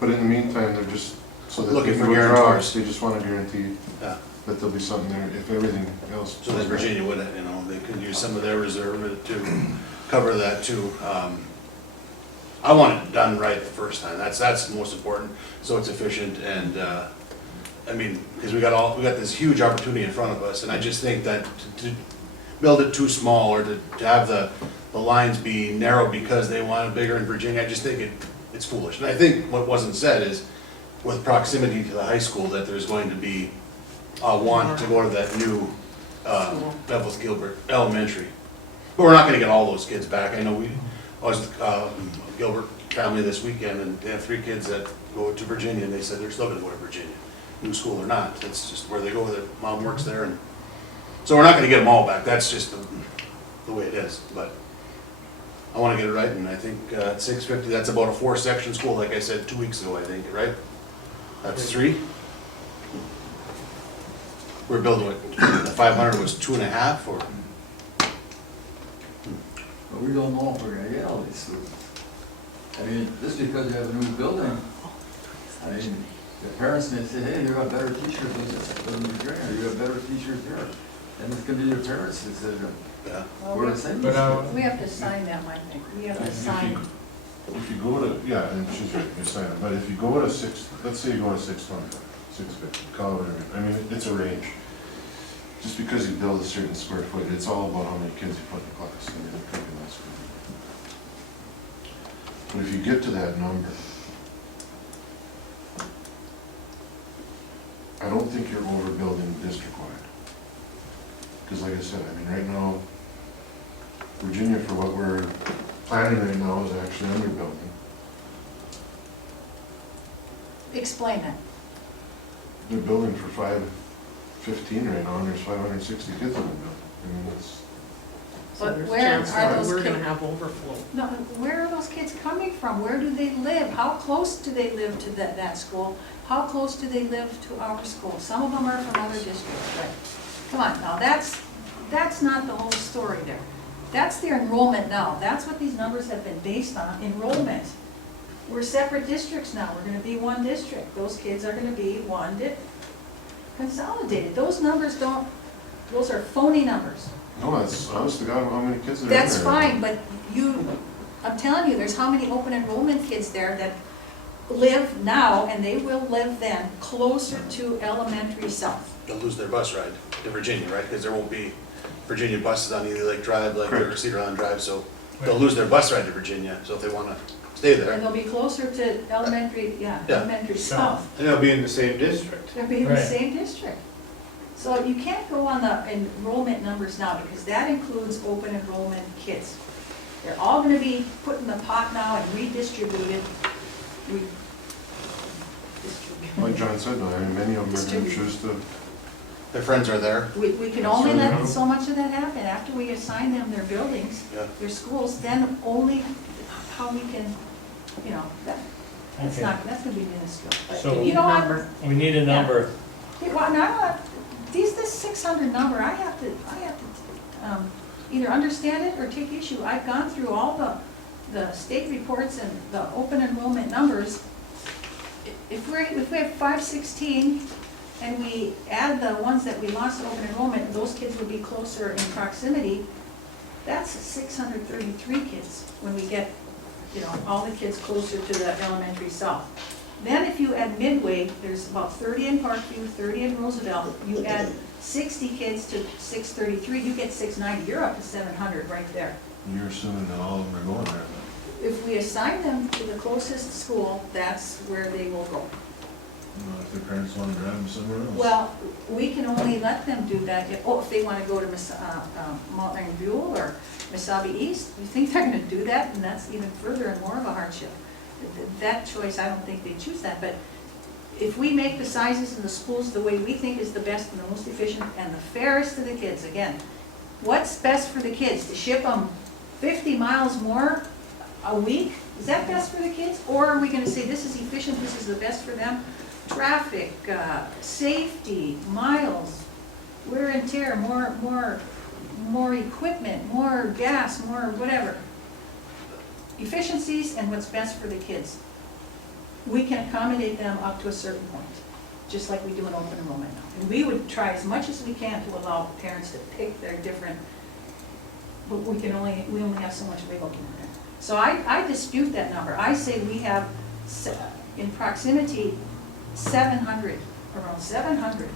But in the meantime, they're just, so that Looking they for can withdraw, guarantors. they just want to guarantee yeah. that there'll be something there if everything else. So that Virginia would, you know, they could use some of their reserve to cover that too. I want it done right the first time, that's the most important, so it's efficient and, I mean, because we got this huge opportunity in front of us, and I just think that to build it too small or to have the lines be narrow because they want it bigger in Virginia, I just think it's foolish. And I think what wasn't said is, with proximity to the high school, that there's going to be a want to go to that new Eveelth Gilbert Elementary. But we're not gonna get all those kids back. I know I was with Gilbert family this weekend, and they have 3 kids that go to Virginia, and they said they're still gonna go to Virginia, new school or not. That's just where they go, their mom works there, and so we're not gonna get them all back. That's just the way it is, but I wanna get it right, and I think 650, that's about a 4-section school, like I said 2 weeks ago, I think, right? That's 3? We're building it, the 500 was 2.5, or? But we don't know if we're gonna get all these students. I mean, just because you have a new building, I mean, the parents may say, hey, you got better teachers than Virginia, you got better teachers here. And it's gonna be your parents' decision. Yeah. Well, We're the same. we have to sign them, I think. We have to sign. If you go to, yeah, and she's right, you're signing, but if you go to 6, let's say you go to 625, 650, call it whatever, I mean, it's a range. Just because you build a certain square foot, it's all about how many kids you put in the class, I mean, it could be less. But if you get to that number, I don't think you're overbuilding district-wide. Because like I said, I mean, right now, Virginia, for what we're planning right now, is actually underbuilding. Explain it. They're building for 515 right now, and there's 560 kids in the building. I mean, that's, So But there's where chance are that those we're gonna kids? have overflow. No, where are those kids coming from? Where do they live? How close do they live to that school? How close do they live to our school? Some of them are from other districts, but, come on, now, that's not the whole story there. That's their enrollment now. That's what these numbers have been based on, enrollment. We're separate districts now. We're gonna be one district. Those kids are gonna be consolidated. Those numbers don't, those are phony numbers. no, that's honest to God how many kids are in there. That's fine, but I'm telling you, there's how many open enrollment kids there that live now, and they will live then, closer to elementary south. They'll lose their bus ride to Virginia, right? Because there won't be Virginia buses on Ely Lake Drive, like or Cedar Island Drive, so they'll lose their bus ride to Virginia. So if they want to stay And there, they'll be closer to elementary, Yeah. elementary south. And they'll be in the same district. They'll be in the Right. same district. So you can't go on the enrollment numbers now, because that includes open enrollment kids. They're all gonna be put in the pot now and redistributed. Like John said, though, I mean, many of them are going to choose to Their friends are there. We can only let so much of that happen. After we assign them their buildings, Yeah. their schools, then only how we can, you know, that's Okay. that's gonna be minuscule. But So- you know what? Number. We need a number. Yeah, well, now, this 600 number, I have to either understand it or take issue. I've gone through all the state reports and the open enrollment numbers. If we have 516 and we add the ones that we lost to open enrollment, those kids would be closer in proximity, that's 633 kids when we get, you know, all the kids closer to the elementary south. Then if you add Midway, there's about 30 in Parkview, 30 in Roosevelt, you add 60 kids to 633, you get 690, you're up to 700 right there. You're assuming that all of them are going there, If we assign them to the closest school, that's where they will go. if their parents want to drive them somewhere else. Well, we can only let them do that if they want to go to Mount Buell or Mesabi East. You think they're going to do that? And that's even further and more of a hardship. That choice, I don't think they choose that. But if we make the sizes and the schools the way we think is the best and the most efficient and the fairest to the kids, again, what's best for the kids? To ship them 50 miles more a week? Is that best for the kids? Or are we going to say this is efficient, this is the best for them? Traffic, safety, miles, wear and tear, more equipment, more gas, more whatever. Efficiencies and what's best for the kids. We can accommodate them up to a certain point, just like we do in open enrollment now. And we would try as much as we can to allow parents to pick their different, but we only have so much wiggle room there. So I dispute that number. I say we have, in proximity, 700, around 700.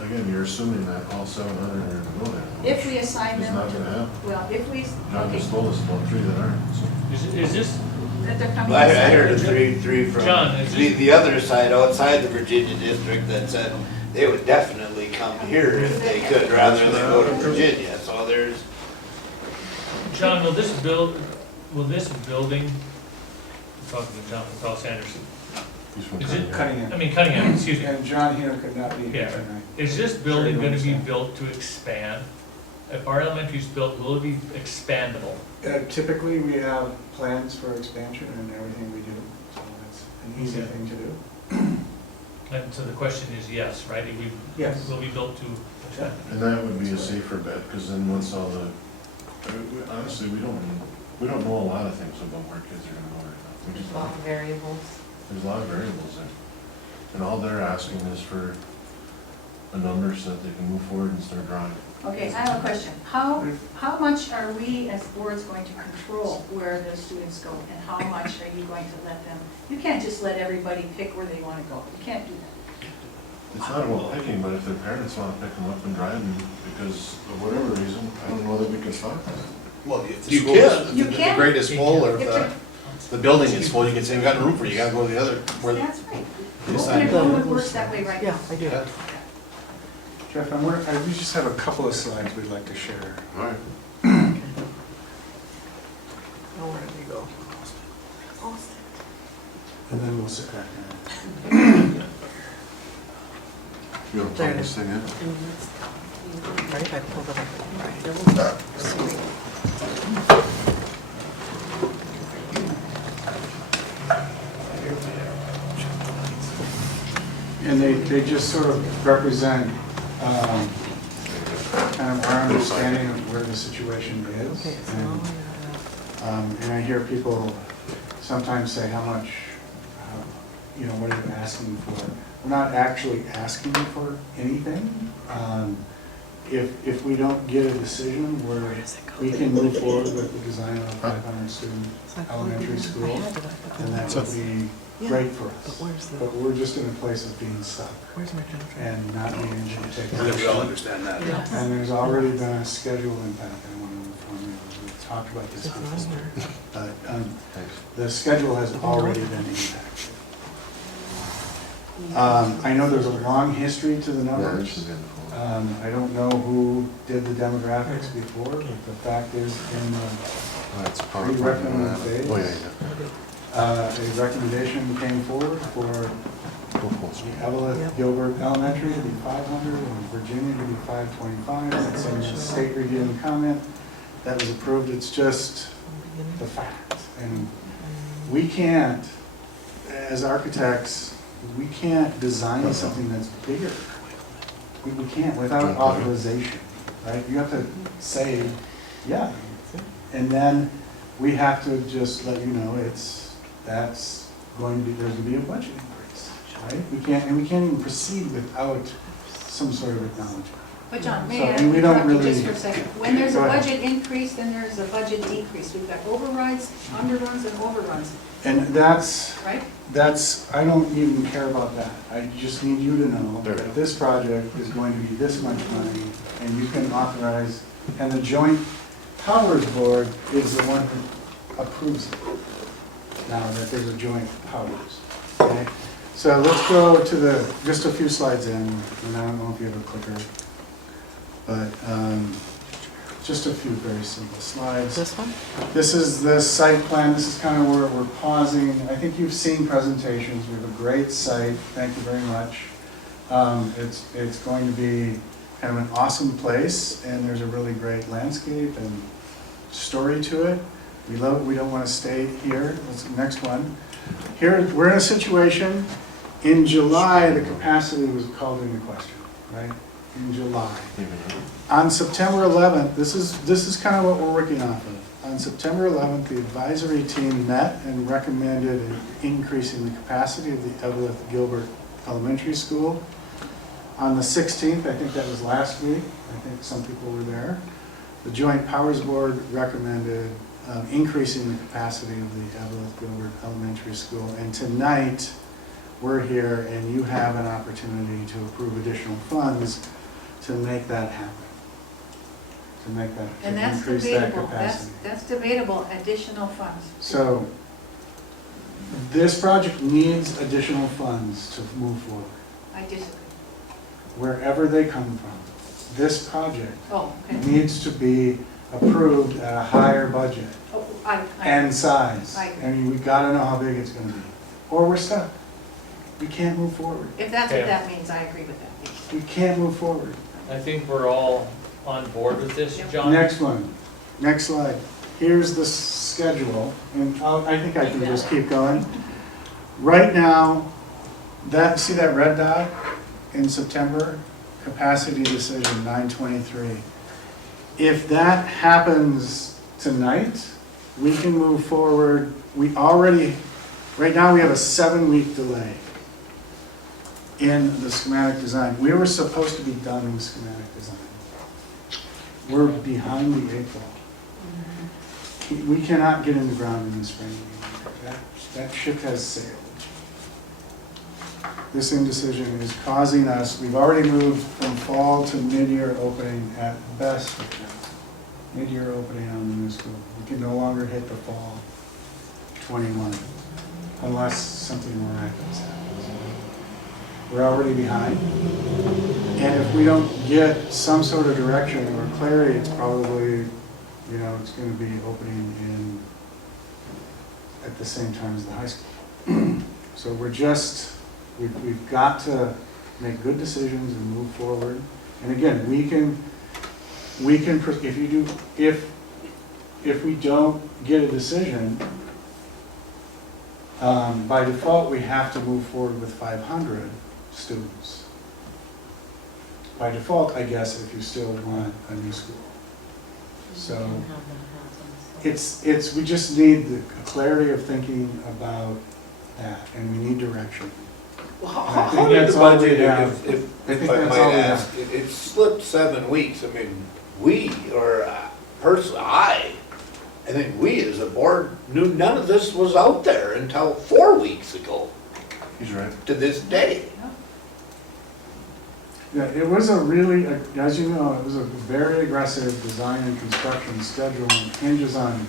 Again, you're assuming that all 700 are going to go there. If we assign It's them not to, gonna happen. well, if we, John okay, just told us about 3 that aren't, so. Is this, that they're coming. Well, I inside. heard three from John, is the other side, outside the Virginia district, that said they would definitely come here if they could, rather than go to Virginia, so there's, John, will this building, I'm talking to John from South Anderson, He's from Is it Cunningham. Cunningham, excuse me. And John here could not be here Yeah. tonight. Is this building Sure, gonna be understand. built to expand? If our elementary's built, will it be expandable? Typically, we have plans for expansion in everything we do, so it's an easy Okay. thing to do. And so the question is yes, right? Yes. Will be built to expand? And that would be a safer bet, because then once all the, honestly, we don't know a lot of things about where kids are gonna go right now. We just A lot don't. of variables. There's a lot of variables there. And all they're asking is for a number so that they can move forward and start drawing. Okay, I have a question. How much are we as boards going to control where the students go? And how much are you going to let them? You can't just let everybody pick where they want to go. You can't do that. It's not about picking, but if their parents want to pick them up and drive them because of whatever reason, I don't know that we can stop that. Well, if the You school, can. You the can. grade is full, or If the building is full, you can say, we got room for you, you gotta go to the other, where the. That's right. You Open decide. enrollment works that way right now. I do. Yeah. Jeff, we just have a couple of slides we'd like to share. All right. Now where did we go? And then we'll sit back down. You want to There plug it this is. thing in? Right, I pulled it up. Sweet. And they just sort of represent kind of our understanding of where the situation is. Okay, so And, and I hear people sometimes say how much, what are you asking for? We're not actually asking for anything. If we don't get a decision where we can move forward with the design of a 500-student elementary school, then that would be great for But us. where's the, But we're just in a place of being stuck where's my contract? and not being able to take I think we all action. understand that. Yes. And there's already been a schedule impact, I want to inform you, we've talked about this It's not before. here. But the schedule has already been impacted. I know there's a long history to the Yeah, this numbers. should be in the folder. I don't know who did the demographics before, but the fact is in the That's recommended phase. Oh, yeah. a recommendation came forward for Eveelth Gilbert Elementary to be 500, and Virginia to be 525. That's in the state review and comment. That was approved. It's just the fact. And we can't, as architects, we can't design something that's bigger. We can't without authorization, right? You have to say, yeah. And then we have to just let you know that's going to be, there's going to be a budget increase, right? We can't even proceed without some sort of acknowledgement. But John, may So, I and we don't interrupt you really- just for a second? When there's a Go ahead. budget increase, then there's a budget decrease. We've got overrides, underruns, and overruns, And that's, right? I don't even care about that. I just need you to know that this project is going to be this much money, and you can authorize, and the Joint Powers Board is the one who approves it. Now that there's a joint powers, okay? So let's go to just a few slides in, and I don't know if you have a clicker, but just a few very simple slides. This one? This is the site plan. This is kind of where we're pausing. I think you've seen presentations. We have a great site. Thank you very much. It's going to be kind of an awesome place, and there's a really great landscape and story to it. We love it. We don't want to stay here. That's the next one. Here, we're in a situation, in July, the capacity was called into question, right? In July. On September 11th, this is kind of what we're working off of. On September 11th, the advisory team met and recommended increasing the capacity of the Eveelth Gilbert Elementary School. On the 16th, I think that was last week, I think some people were there, the Joint Powers Board recommended increasing the capacity of the Eveelth Gilbert Elementary School. And tonight, we're here and you have an opportunity to approve additional funds to make that happen. To make that, And to that's increase that debatable. capacity. That's debatable, additional funds. So, this project needs additional funds to move forward, I disagree. wherever they come from. This project Oh, okay. needs to be approved at a higher budget Oh, I and size. I agree. I mean, we've got to know how big it's going to be, or we're stuck. We can't move forward. If that's Okay. what that means, I agree with that. Yes. We can't move forward. I think we're all on board with this, Yep. John. Next one, next slide. Here's the schedule, and I think I can just keep going. Right now, see that red dot in September? Capacity decision 9/23. If that happens tonight, we can move forward. Right now we have a 7-week delay in the schematic design. We were supposed to be done with schematic design. We're behind the 8 ball. We cannot get in the ground in the spring. That ship has sailed. This indecision is causing us, we've already moved from fall to mid-year opening at best. Mid-year opening on the new school. We can no longer hit the fall 21 unless something miraculous happens. We're already behind. And if we don't get some sort of direction or clarity, it's probably, it's going to be opening at the same time as the high school. So we've got to make good decisions and move forward. And again, if we don't get a decision, by default, we have to move forward with 500 students. By default, I guess, if you still want a new school. So we just need the clarity of thinking about that, and we need direction. Well, I how think did that's the all we budget, have. if I think I that's might all we ask, it slipped 7 weeks. I mean, I think we as a board knew none of this was out there until 4 weeks ago, He's right. to this day. Yeah, it was as you know, it was a very aggressive design and construction schedule and hinges on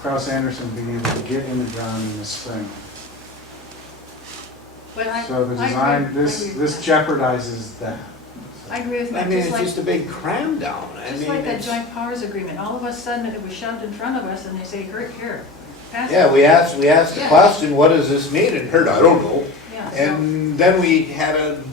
Kraus Anderson being able to get in the ground in the spring. But So the design, this jeopardizes that. I agree with I Matt, mean, just it's like, just a big cram down. I just mean, like that it's- joint powers agreement. All of a sudden, it was shoved in front of us and they say, here. pass. Yeah, we asked the Yeah. question, what does this mean? And heard, I don't know. Yeah, so- And then we didn't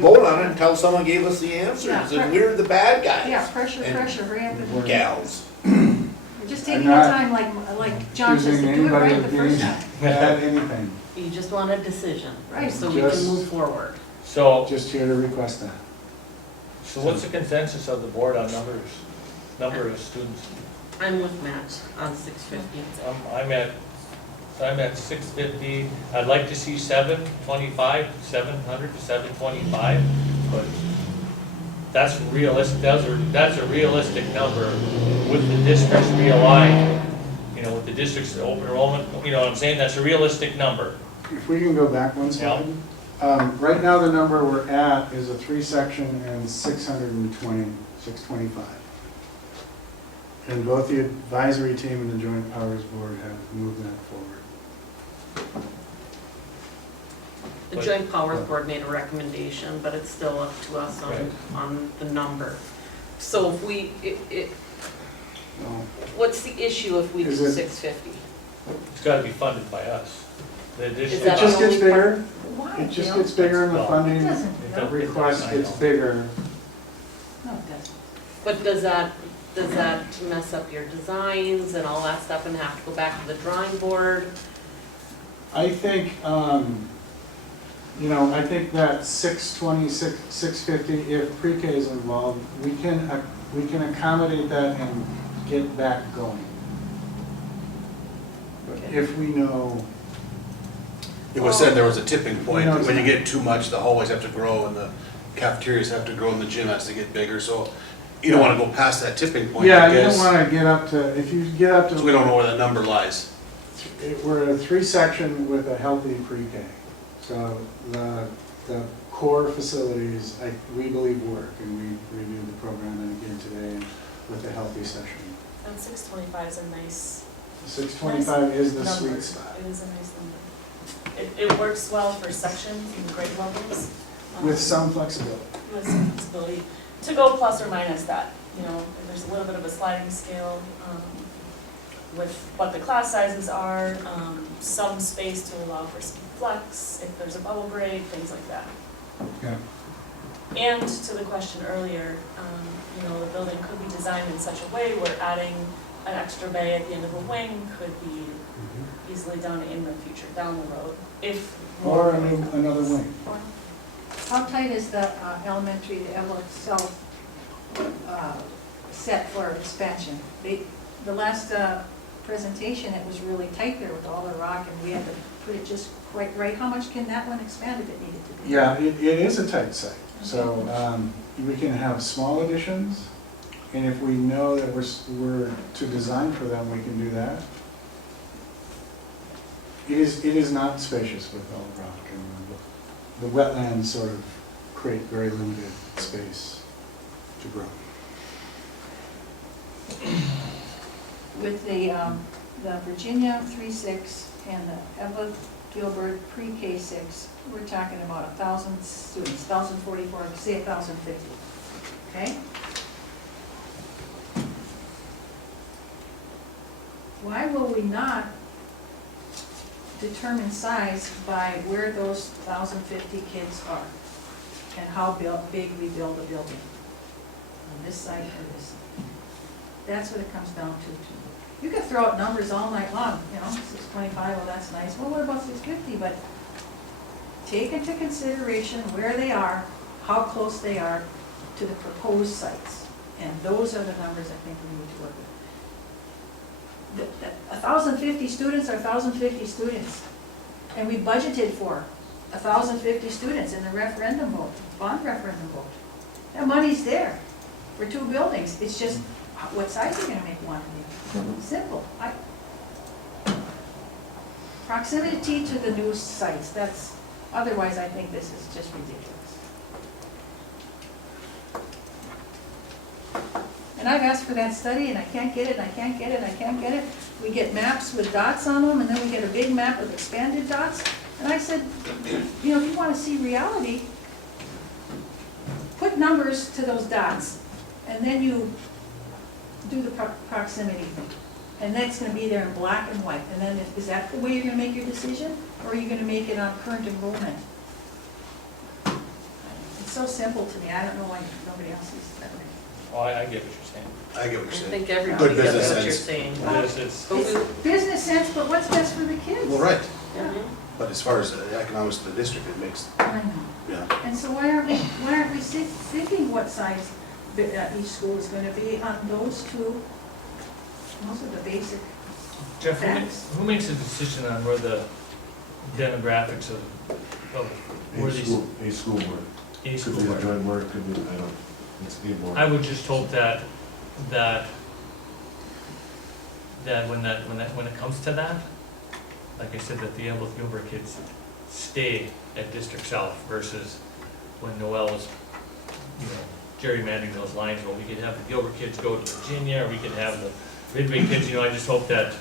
vote on it until someone gave us the answers, Yeah. and we're the bad guys. Yeah, pressure, And hurry up and, Gals. you're just taking I'm your not time like John says, Accusing to do it anybody right the of being first time. bad anything, You just want a decision, Right. so we Just- can move forward. So, just here to request that. so what's the consensus of the board on number of students? I'm with Matt on 650. I'm at 650, I'd like to see 725, 700 to 725, but that's realistic, that's a realistic number with the districts realigned, with the districts open enrollment, you know what I'm saying, that's a realistic number. If we can go back one slide. Right now, the number we're at is a 3-section and 625. And both the advisory team and the joint powers board have moved that forward. The Joint Powers Board made a recommendation, but it's still up to us on the number. So if we, No. what's the issue if we do Is it- 650? It's gotta be funded by us. The Is district- that It just the gets only part? bigger, Why? it just Bill? gets bigger and the Well, funding It doesn't, It no, does- request I gets know. bigger. no, it doesn't. But does that mess up your designs and all that stuff and have to go back to the drawing board? I think, I think that 620, 650, if pre-K is involved, we can accommodate that and get back going. But if we know, It was said there was a tipping point, No, it's when you not. get too much, the hallways have to grow and the cafeterias have to grow and the gym has to get bigger, so you don't wanna go past that tipping point, yeah, I you don't guess. wanna get up to, if you get up So we don't to, know where that number lies. we're at a 3-section with a healthy pre-K. So the core facilities, we believe work, and we reviewed the program again today with a healthy session. And 625 is a nice 625 is the number. sweet spot. It is a nice number. It works well for sections and grade levels. With some flexibility. With some flexibility, to go plus or minus that, if there's a little bit of a sliding scale, with what the class sizes are, some space to allow for some flex, if there's a bubble break, things like that. Yeah. And to the question earlier, the building could be designed in such a way where adding an extra bay at the end of a wing could be easily done in the future, down the road, if. Or another wing. How tight is the elementary, the Eveelth South set for expansion? The last presentation, it was really tight there with all the rock, and we had to put it just quite right. How much can that one expand if it needed to be? Yeah, it is a tight site. So we can have small additions, and if we know that we're to design for them, we can do that. It is not spacious with all the rock, and the wetlands sort of create very limited space to grow. With the Virginia 3-6 and the Eveelth Gilbert pre-K 6, we're talking about 1,000 students, 1,044, say 1,050, okay? Why will we not determine size by where those 1,050 kids are and how big we build a building? On this side or this side? That's what it comes down to. You could throw out numbers all night long, 625, well, that's nice. Well, what about 650? But take into consideration where they are, how close they are to the proposed sites. And those are the numbers I think we need to work with. 1,050 students are 1,050 students. And we budgeted for 1,050 students in the referendum vote, bond referendum vote. That money's there for 2 buildings. It's just, what size are you gonna make one? Simple. Proximity to the new sites, otherwise I think this is just ridiculous. And I've asked for that study and I can't get it, and I can't get it, and I can't get it. We get maps with dots on them, and then we get a big map with expanded dots. And I said, if you want to see reality, put numbers to those dots, and then you do the proximity thing. And that's gonna be there in black and white, and then is that the way you're gonna make your decision, or are you gonna make it on current enrollment? It's so simple to me, I don't know why nobody else is that way. Oh, I get what you're saying. I get what I you're saying. think everybody Good gets business what you're sense. saying. It's, But we- It's business sense, but what's best for the kids? Well, right, Mhm. but as far as the economics of the district, it makes, I know. yeah. And so why aren't we thinking what size each school is gonna be on those two? Those are the basic. Jeff, Facts. who makes a decision on where the demographics of where these, A school board. a Could school be a board? joint board, could be, I don't, it's a board. I would just hope that when it comes to that, like I said, that the Eveelth Gilbert kids stay at District South versus when Noel was, gerrymandering those lines, where we could have the Gilbert kids go to Virginia, or we could have the Midway kids, I just hope that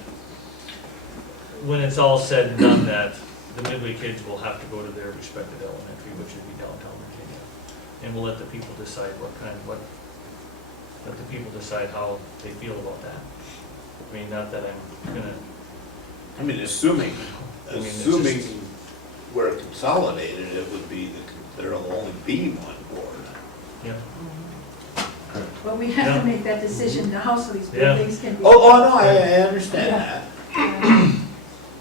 when it's all said and done, that the Midway kids will have to go to their respective elementary, which would be downtown Virginia. And we'll let the people decide let the people decide how they feel about that. I mean, not that I'm gonna, I mean, assuming it's just- we're consolidated, it would be, there'll only be one board. yeah. But we have Yeah. to make that decision now, so these Yeah. buildings can be. Oh, no, I understand that.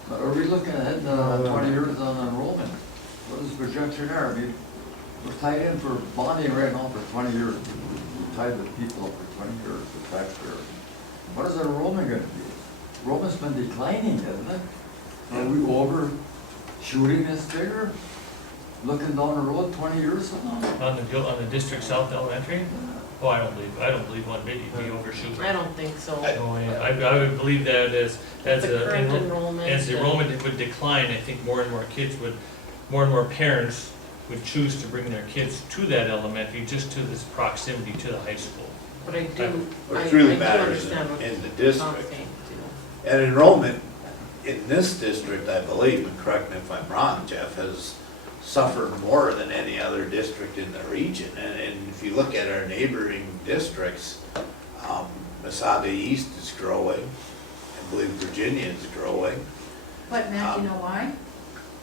But are we looking ahead 20 years on enrollment? What is the projection there? I mean, we're tied in for bonding right now for 20 years. We're tied with people for 20 years, the taxpayers. What is enrollment gonna be? Enrollment's been declining, hasn't it? Are we overshooting this figure? Looking down the road 20 years from now? On the District South Elementary? Oh, I don't believe one bit you'd be overshooting. I don't think so. Oh, yeah, I would believe that as The current the enrollment. as the enrollment would decline, I think more and more parents would choose to bring their kids to that elementary, just to this proximity to the high school. But I do, What I really do matters understand what in the Tom's district. saying too. And enrollment in this district, I believe, and correct me if I'm wrong, Jeff, has suffered more than any other district in the region. And if you look at our neighboring districts, Masada East is growing, I believe Virginia is growing. But Matt, do you know why?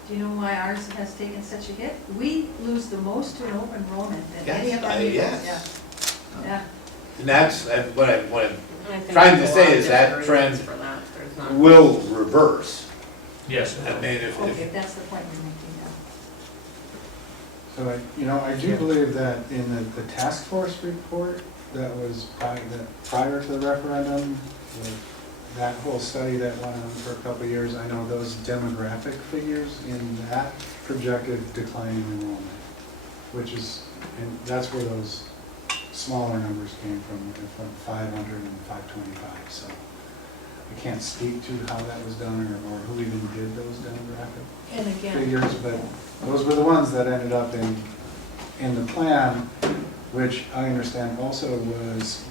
Do you know why ours has taken such a hit? We lose the most to an open enrollment than any of our neighbors, Yes. yeah. And that's what I'm I think Trying there's to a say lot is of that different trend reasons for that. There's not. will reverse. Yes. I mean, if, Okay, that's the point you're making now. So, I do believe that in the task force report that was prior to the referendum, that whole study that went on for a couple of years, I know those demographic figures in that projected declining enrollment, which is, and that's where those smaller numbers came from 500 and 525, so I can't speak to how that was done or who even did those demographic And again, figures, but those were the ones that ended up in the plan, which I understand also was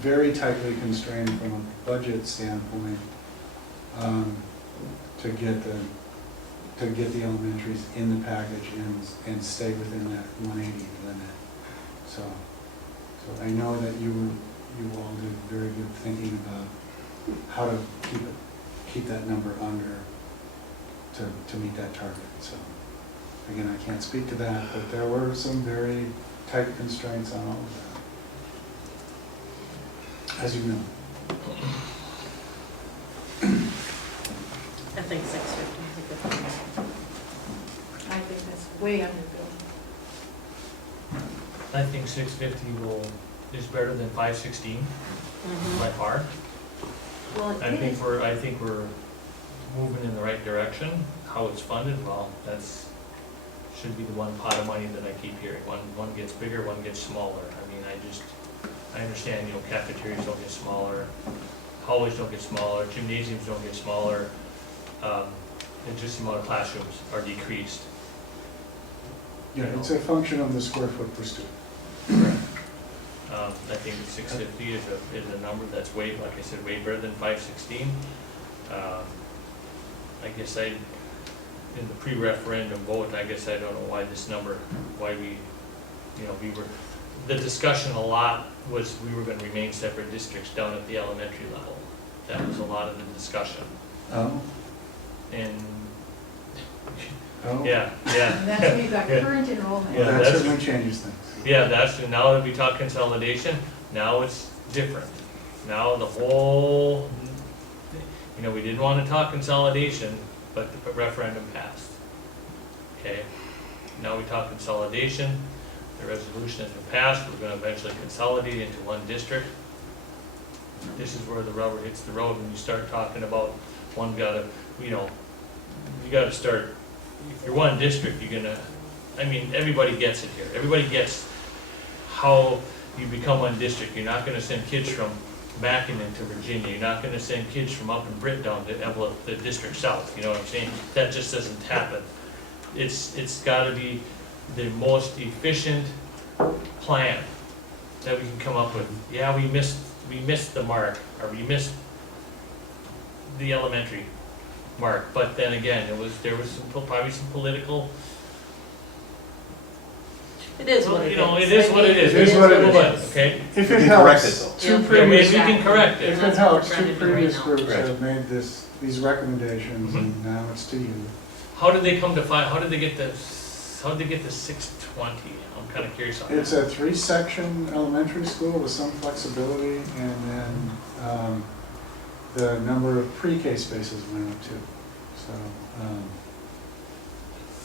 very tightly constrained from a budget standpoint, to get the elementaries in the package and stay within that 180 limit. So I know that you all did very good thinking about how to keep that number under to meet that target. So again, I can't speak to that, but there were some very tight constraints on all of that, as you know. I think 650 is a good number. I think that's way underbilled. I think 650 is better than 516 Mhm. by far. Well, I it think is. we're moving in the right direction. How it's funded, well, should be the one pot of money that I keep hearing. One gets bigger, one gets smaller. I mean, I understand, cafeterias don't get smaller, hallways don't get smaller, gymnasiums don't get smaller. And just the amount of classrooms are decreased. Yeah, it's a function of the square foot per student. I think 650 is a number that's way, like I said, way better than 516. I guess in the pre-referendum vote, I guess I don't know why this number, why the discussion a lot was we were going to remain separate districts down at the elementary level. That was a lot of the discussion. Oh, And, oh. yeah, yeah. And that's where you got Yeah. current enrollment. Yeah, That that's- certainly changes things. Yeah, that's, now that we talk consolidation, now it's different. Now the whole, you know, we didn't want to talk consolidation, but the referendum passed. Okay, now we talk consolidation, the resolution has been passed, we're gonna eventually consolidate into one district. This is where the rubber hits the road, when you start talking about one gotta, you know, you gotta start, if you're one district, you're gonna, I mean, everybody gets it here, everybody gets how you become one district. You're not gonna send kids from Mackinnon to Virginia, you're not gonna send kids from up in Britt down to Eveelth, the district south, you know what I'm saying? That just doesn't happen. It's gotta be the most efficient plan that we can come up with. Yeah, we missed the mark, or we missed the elementary mark, but then again, there was probably some political. It is what it is. You know, it is what it is. It is what it is. Okay? If We it can correct helps, it, though. two Yeah, Yeah, previous, maybe we can correct it. if it That's what we're helps, trying two to do right previous now. groups Right. have made these recommendations, and now it's to you. How did they come to find, how did they get the 620? I'm kinda curious on It's that. a 3-section elementary school with some flexibility, and then the number of pre-K spaces went up too.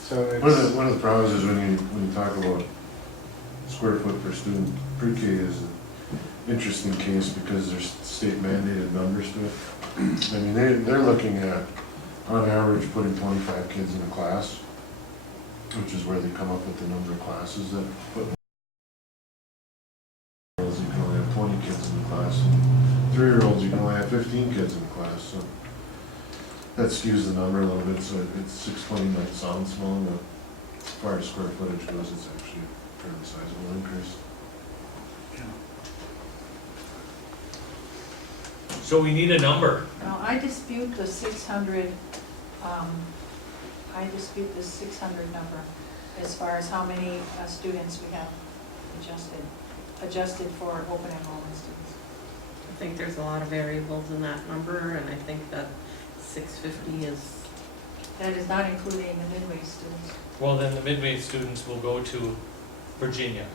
So it's, One of the problems is when you talk about square foot per student, pre-K is an interesting case because there's state mandated numbers to it. I mean, they're looking at, on average, putting 25 kids in a class, which is where they come up with the number of classes that put. You can only have 20 kids in the class, and 3-year-olds, you can only have 15 kids in the class, so that skews the number a little bit, so it's 620 might sound small, but as far as square footage goes, it's actually a fairly sizable increase. So we need a number. Now, I dispute the 600, I dispute the 600 number as far as how many students we have adjusted for open enrollment students. I think there's a lot of variables in that number, and I think that 650 is, That is not including the midway students. Well, then the midway students will go to Virginia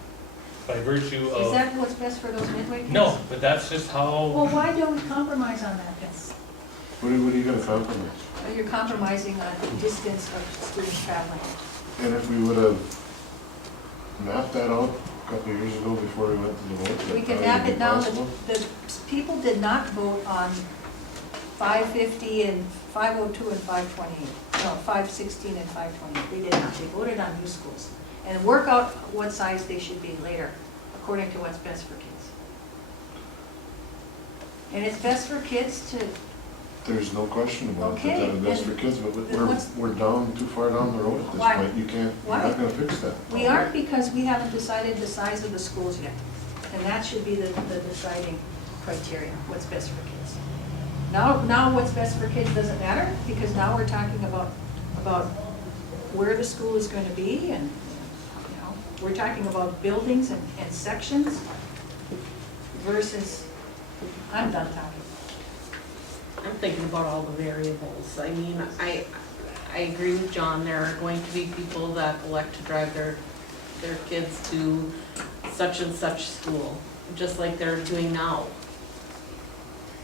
by virtue Is of, that what's best for those midway kids? no, but that's just how, Well, why don't we compromise on that? What are you gonna compromise? You're compromising on the distance of students traveling. And if we would have mapped that out a couple of years ago before we went to the vote, We that can probably map would it be down, possible. the people did not vote on 550 and 502 and 528, no, 516 and 528, they did not, they voted on new schools. And work out what size they should be later, according to what's best for kids. And it's best for kids to, There's no question about that, Okay, that is best for then- kids, but then what's- we're down, too far down the road at this Why? point. You're Why? not gonna fix that. we aren't because we haven't decided the size of the schools yet. And that should be the deciding criteria, what's best for kids. Now what's best for kids doesn't matter, because now we're talking about where the school is going to be, and, you know, we're talking about buildings and sections versus, I'm done talking. I'm thinking about all the variables. I mean, I agree with John, there are going to be people that elect to drive their kids to such and such school, just like they're doing now.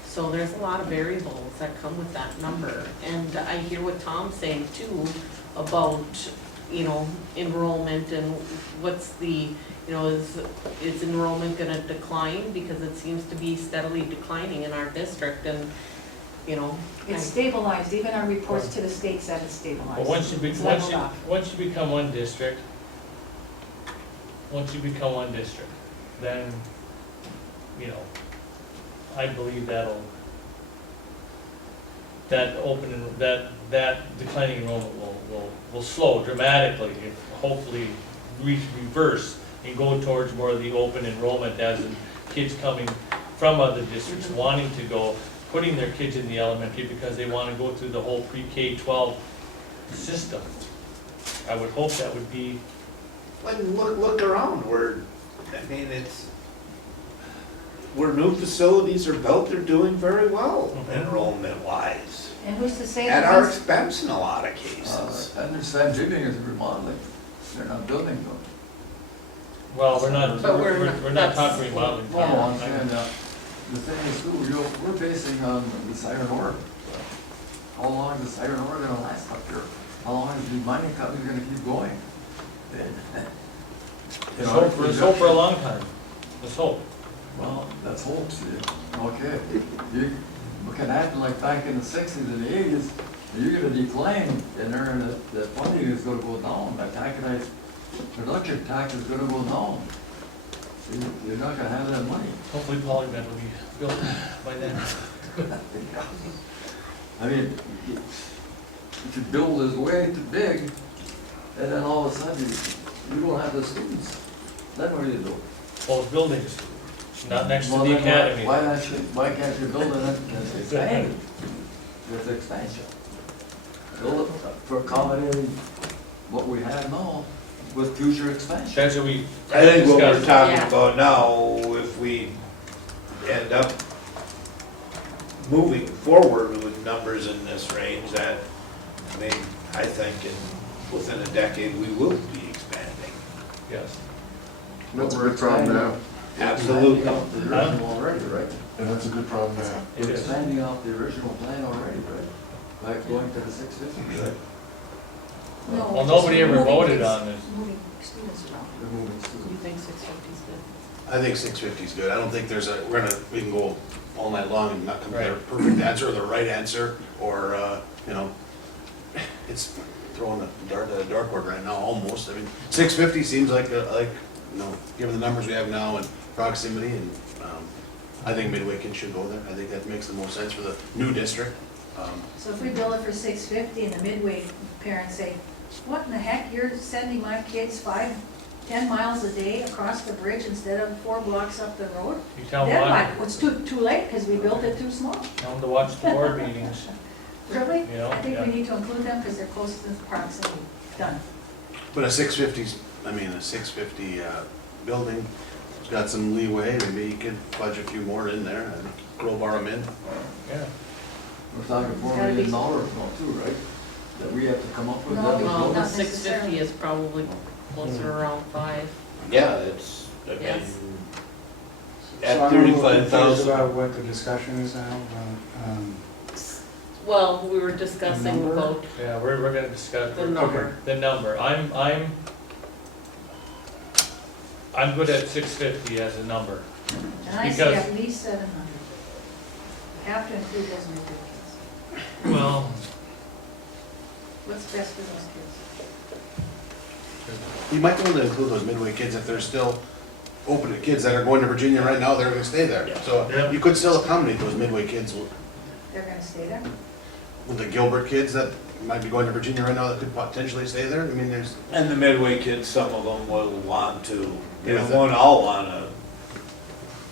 So there's a lot of variables that come with that number. And I hear what Tom's saying too about, you know, enrollment and what's the, you know, is enrollment gonna decline? Because it seems to be steadily declining in our district, and, you know. It's stabilized, even our reports to the state said it's well, stabilized. once It's leveled off. you become one district, then, you know, I believe that declining enrollment will slow dramatically, and hopefully reverse and go towards more of the open enrollment, as in kids coming from other districts wanting to go, putting their kids in the elementary because they want to go through the whole pre-K-12 system. I would hope that would be, But look around, I mean, it's, where new facilities are built, they're doing very well Mhm. enrollment wise. And who's to say At that our once, expense in a lot of cases. And there's San Jimmy is remodeling, they're not building them. Well, we're not, But we're not that's- talking remodeling. Oh, I'm saying, the thing is too, we're basing on the siren ore. How long is the siren ore gonna last up here? How long is the mining company gonna keep going? Let's hope for a long time. Let's hope. Well, that's hope, see, okay. You can act like back in the sixties and the eighties, you're gonna decline, and then the funding is gonna go down, the taconite production tax is gonna go down. So you're not gonna have that money. Hopefully Polymed will be built by then. I mean, if you build this way too big, and then all of a sudden, you don't have the students, then what do you do? Both buildings, not next to Well, the then academy. why can't you build it and expand? With expansion. Build it for accommodating what we have now with future expansion. That's what we I think what we're discussed. talking Yeah. about now, if we end up moving forward with numbers in this range, that, I mean, I think within a decade, we will be expanding. Yes. That's a good problem to have, Absolutely. Expanding out the original already, right? and that's a good problem to have. It We're is. expanding out the original plan already, right? Like going to the 650, right? no. Well, nobody just ever moving voted kids- on this. Moving students around. They're moving You students. think 650 is good? I think 650 is good. I don't think there's we can go all night long and not come to the Right. perfect answer or the right answer, or, it's throwing a dart at a dartboard right now, almost. I mean, 650 seems like, given the numbers we have now and proximity, and I think Midway kids should go there. I think that makes the most sense for the new district. So if we bill it for 650 and the Midway parents say, what in the heck, you're sending my kids 5-10 miles a day across the bridge instead of 4 blocks up the road? You tell Then them what? what, It's too late because we built it too small. tell them to watch the board meetings. Really? You know, I think yeah. we need to include them because they're close to the proximity. Done. But a 650 building, it's got some leeway. Maybe you could fudge a few more in there and crowbar them in. Yeah. We're talking $4 gotta be- million now too, right? That we have to come up with. No, that we- was Well, what- the not 650 is probably closer around 5. Yeah, it's, I mean, Yes. So at I'm a little confused 35,000. about what the discussion is now, Well, we were discussing number? about Yeah, we're gonna discuss the number. the number. I'm good at 650 as a number. And I say Because- at least 700. Have to include those Midway kids. Well, What's best for those kids? You might be able to include those Midway kids if they're still open to kids that are going to Virginia right now, they're gonna stay there. So Yeah. you could still accommodate those Midway kids They're gonna stay there? with the Gilbert kids that might be going to Virginia right now that could potentially stay there. I mean, there's, And the Midway kids, some of them will want to, they won't all wanna,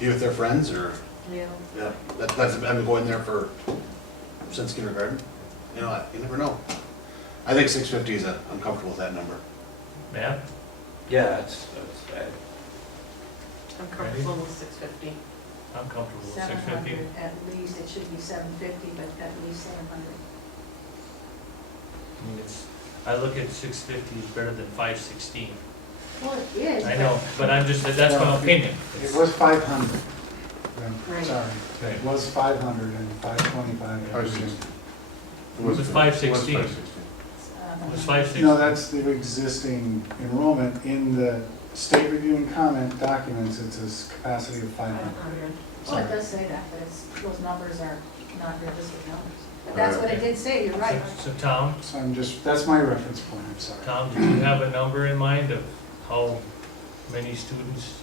be with their friends or, Yeah. yeah, that's, I've been going there since kindergarten. You know, you never know. I think 650 I'm comfortable with that number. yeah, yeah, that's, I'm comfortable with 650. I'm comfortable with 700 650. at least, it should be 750, but at least 700. I mean, I look at 650 is better than 516. Well, it is. I know, but I'm just, that's my opinion. it was 500. Right. Sorry, it was 500 and 525. I presume. It was 516. It was 516. It was 516. No, that's the existing enrollment. In the state review and comment documents, it says capacity of 500. 500. Well, it does say that, but those numbers are not realistic numbers. But that's what it did say, you're right. So Tom, So that's my reference point, I'm sorry. Tom, do you have a number in mind of how many students?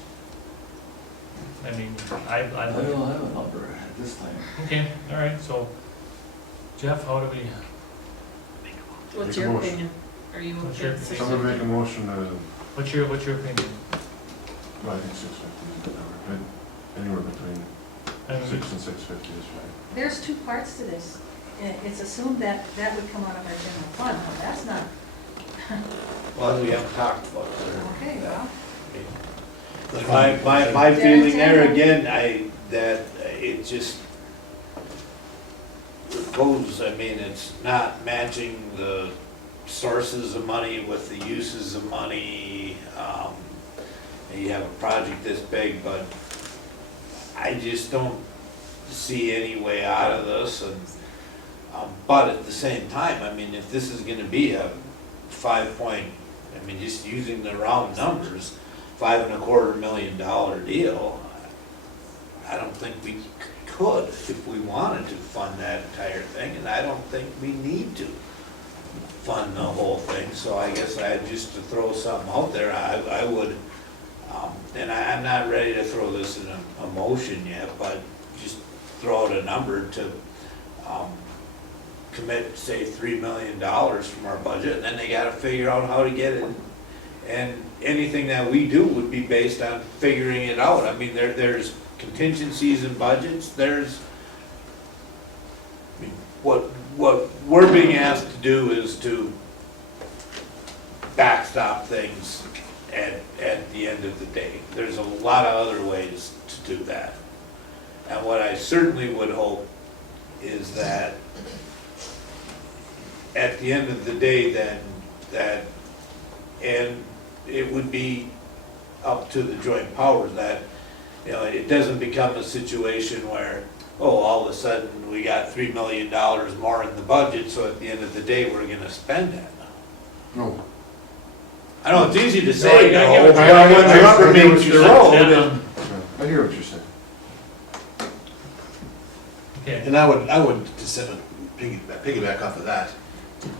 I mean, I don't have a number at this time. okay, all right, so Jeff, how do we, What's Make a your motion. opinion? Are you What's okay your- with I'm gonna make a 650? motion to, what's your opinion? well, I think 650 is a good number. Anywhere between I mean, 6 and 650 is fine. There's two parts to this. It's assumed that that would come out of our general fund. Well, that's not, well, we haven't talked about it. okay, well, My feeling there again, that it just goes, I mean, it's not matching the sources of money with the uses of money. You have a project this big, but I just don't see any way out of this. And but at the same time, I mean, if this is gonna be a I mean, just using the round numbers, $5.25 million deal, I don't think we could, if we wanted to, fund that entire thing, and I don't think we need to fund the whole thing. So I guess just to throw something out there, I would, and I'm not ready to throw this in a motion yet, but just throw out a number to commit, say, $3 million from our budget, and then they gotta figure out how to get it. And anything that we do would be based on figuring it out. I mean, there's contingencies in budgets, there's, I mean, what we're being asked to do is to backstop things at the end of the day. There's a lot of other ways to do that. And what I certainly would hope is that at the end of the day, then, and it would be up to the joint powers that, you know, it doesn't become a situation where, oh, all of a sudden we got $3 million more in the budget, so at the end of the day, we're gonna spend that. No. I know, it's easy to say, No, I no, get but what when the rubber I hear what meets the you're road, saying. and I hear what you're saying. Okay, And I would just piggyback off of that.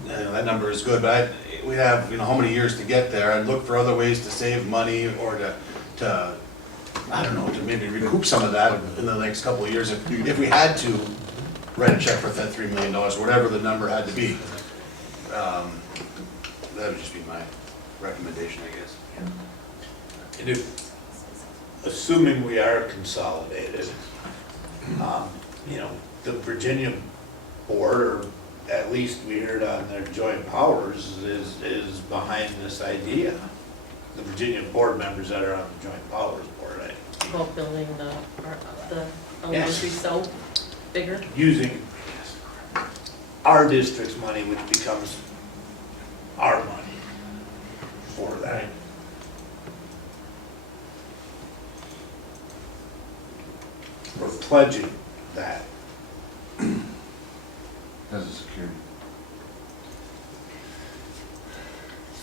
You know, that number is good, but we have, you know, how many years to get there, and look for other ways to save money or to, I don't know, to maybe recoup some of that in the next couple of years. If we had to write a check for that $3 million, whatever the number had to be, that would just be my recommendation, I guess. and if, assuming we are consolidated, you know, the Virginia board, or at least we heard on their joint powers, is behind this idea. The Virginia board members that are on the joint powers board, About building the elementary cell bigger. using our district's money, which becomes our money for that. right. Or pledging that. As a security.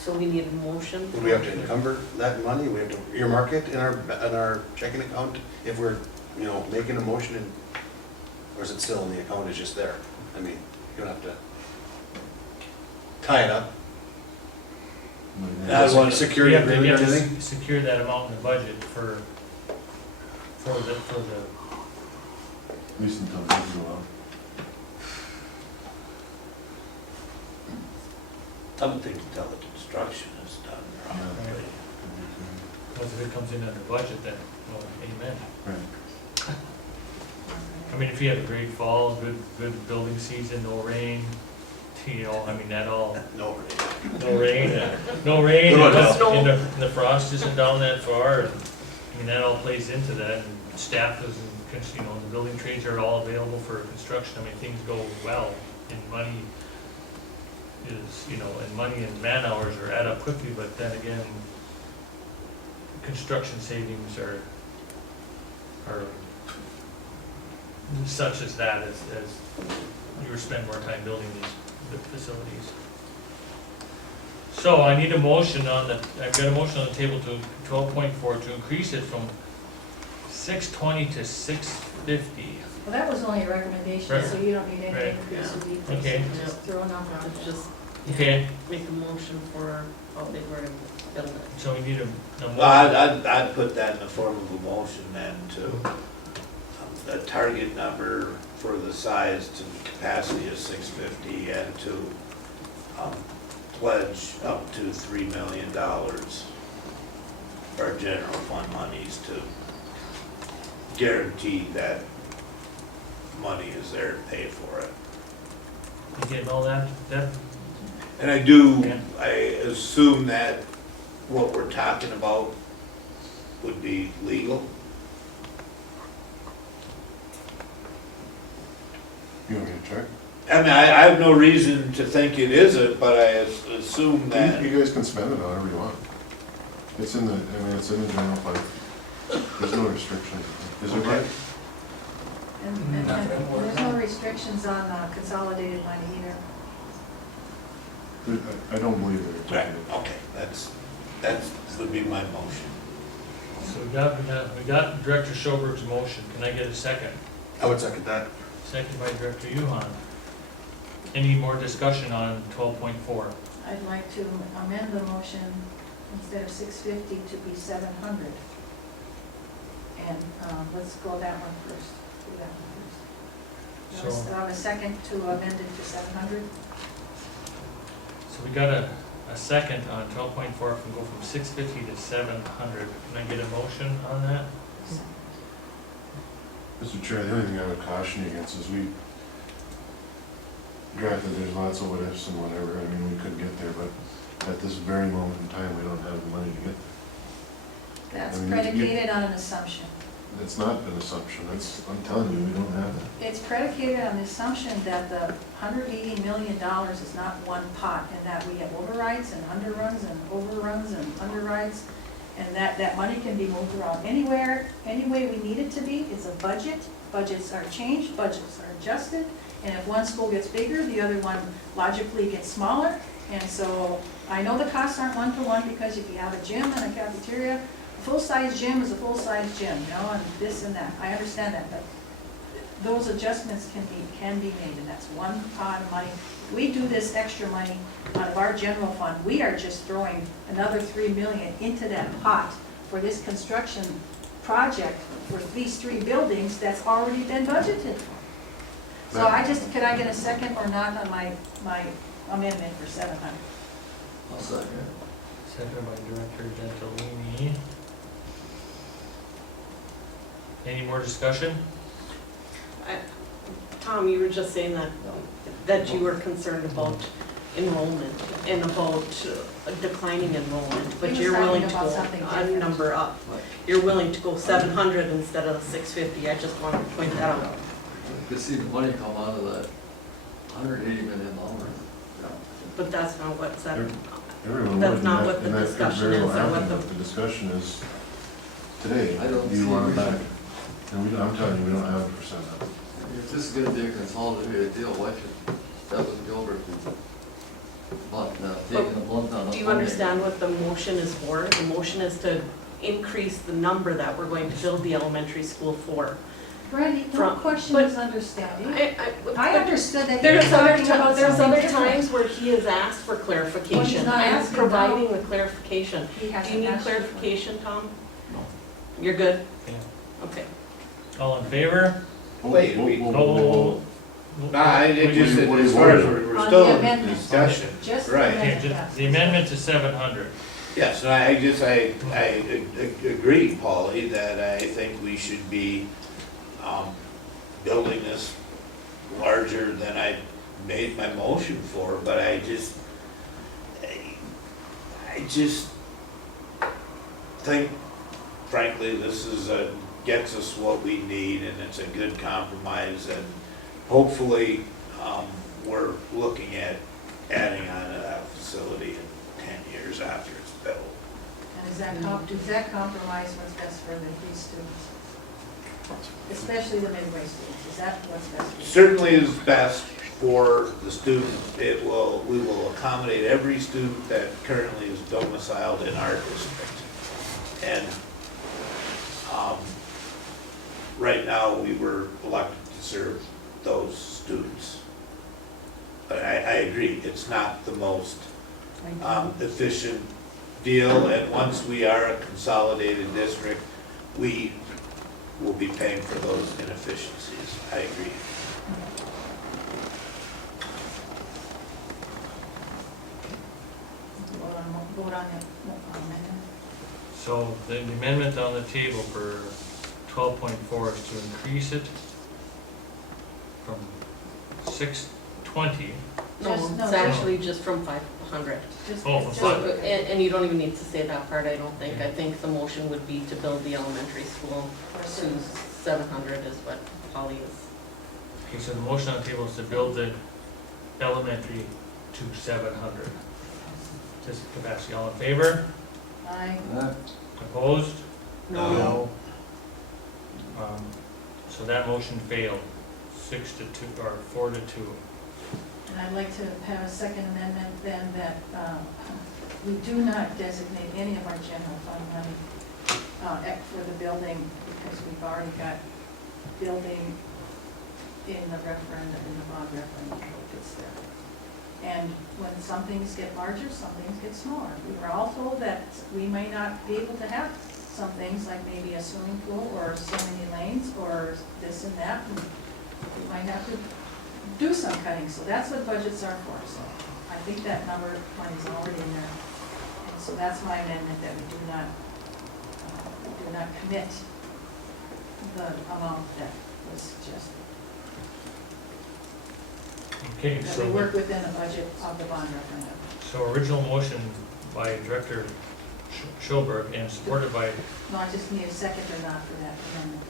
So we need a motion. Would we have to encumber that money? We have to earmark it in our checking account if we're, you know, making a motion, and, or is it still in the account, it's just there? I mean, you don't have to tie it up. That's one Security You have to- agreement or you have to anything? secure that amount in the budget for the, At least until things go out. I would think until the construction is done, probably. once it comes in under budget, then, well, amen. Right. I mean, if you have a great fall, good building season, no rain, you know, I mean, that all, No. no rain, and Good the frost isn't down that far, and, I mean, that all plays into that, and staff is, you know, the building trades are all available for construction, I mean, things go well, and money is, you know, and money and man hours are add up quickly, but then again, construction savings are such as that, as you spend more time building these facilities. So I need a motion I've got a motion on the table to 12.4 to increase it from 620 to 650. Well, that was only a recommendation, Right. so you don't need Right. any increase or decrease. Okay. Just throw a number on it. Just Okay, make a motion for how big we're gonna build it. so we need a Well, motion. I'd put that in the form of a motion then to, a target number for the size to the capacity of 650, and to pledge up to $3 million for general fund monies to guarantee that money is there to pay for it. You getting all that? And I do, Yeah. I assume that what we're talking about would be legal. You want me to check? I mean, I have no reason to think it isn't, but I assume that, You guys can spend it however you want. It's in the, I mean, it's in the general fund. There's no restrictions. Is it right? And Not that I'm aware there's of. no restrictions on consolidated money either. I don't believe there. right, okay, that would be my motion. So we got Director Schoberg's motion. Can I get a second? I would second that. Second by Director Yuhan. Any more discussion on 12.4? I'd like to amend the motion, instead of 650 to be 700. And let's go that one first, do that one first. So, Do I have a second to amend it to 700? so we got a second on 12.4, if we go from 650 to 700. Can I get a motion on that? Mr. Chair, the only thing I would caution you against is granted, there's lots of what ifs and whatever, I mean, we could get there, but at this very moment in time, we don't have the money to get there. That's I mean, predicated on an assumption. It's not an assumption, I'm telling you, we don't have that. It's predicated on the assumption that the $180 million is not one pot, and that we have overrides and underruns and overruns and underrides, and that money can be moved around anywhere, any way we need it to be. It's a budget. Budgets are changed, budgets are adjusted, and if one school gets bigger, the other one logically gets smaller. And so I know the costs aren't one-to-one, because if you have a gym and a cafeteria, a full-size gym is a full-size gym, you know, and this and that. I understand that, but those adjustments can be made, and that's one pot of money. We do this extra money out of our general fund. We are just throwing another $3 million into that pot for this construction project for these 3 buildings that's already been budgeted for. So could I get a second or not on my amendment for 700? I'll second. Second by Director Gentilini. Any more discussion? Tom, you were just saying that you were concerned about enrollment and about declining enrollment, but He was you're willing to talking go about something a different. number up. You're willing to go 700 instead of 650. I just wanted to point that out. You could see the money come out of that $180 million. But that's not what's that. Everyone That's would, not and what the that could discussion very well is, or what happen, the- but the discussion is today, I don't do you see want a it back? reason. And I'm telling you, we don't have it for 700. If this is gonna be a consolidated deal, why should that was Gilbert taking a blunt on the Do you funding? understand what the motion is for? The motion is to increase the number that we're going to build the elementary school for. Brandy, no From- question but- misunderstanding. I I understood that you were There's other talking about there's something other different. times where he has asked for clarification. Well, he's not I'm asking providing the clarification. He Do hasn't you need asked you for it. clarification, Tom? No. You're good? Yeah. Okay. All in favor? Wait, Oh, Nah, it just, What do you as far as want? we're On still the in amendment. discussion. Just the Right. Okay, amendment, just yes. the amendment to 700. Yes, and I agree, Paulie, that I think we should be, building this larger than I made my motion for, but I just think, frankly, this is gets us what we need, and it's a good compromise, and hopefully, we're looking at adding on to that facility in 10 years after it's built. And does that compromise what's best for these students? Especially the midway students, is that what's best for them? Certainly is best for the student. We will accommodate every student that currently is domiciled in our district. And, right now, we were elected to serve those students. But I agree, it's not the most efficient deal, and once we are a consolidated district, we will be paying for those inefficiencies. I agree. Vote on it, amendment. So the amendment on the table for 12.4 is to increase it from 620. No, Just- no, it's just- actually just from 500. Just- Oh, just- fine. And you don't even need to say that part, I don't think. I think the motion would be to build the elementary school to 700 is what Polly is. Okay, so the motion on the table is to build the elementary to 700. Just capacity, all in favor? I, Opposed? No. So that motion failed, 6-2, or 4-2. and I'd like to have a second amendment then that we do not designate any of our general fund money for the building, because we've already got building in the referendum, in the bond referendum, it's there. And when some things get larger, some things get smaller. We were all told that we may not be able to have some things, like maybe a swimming pool or so many lanes or this and that. And we might have to do some cutting, so that's what budgets are for. So I think that number of money is already in there. And so that's my amendment, that we do not commit the amount that was suggested. Okay, That we so, work within the budget of the bond referendum. so original motion by Director Schoberg and supported by, No, I just need a second or not for that amendment.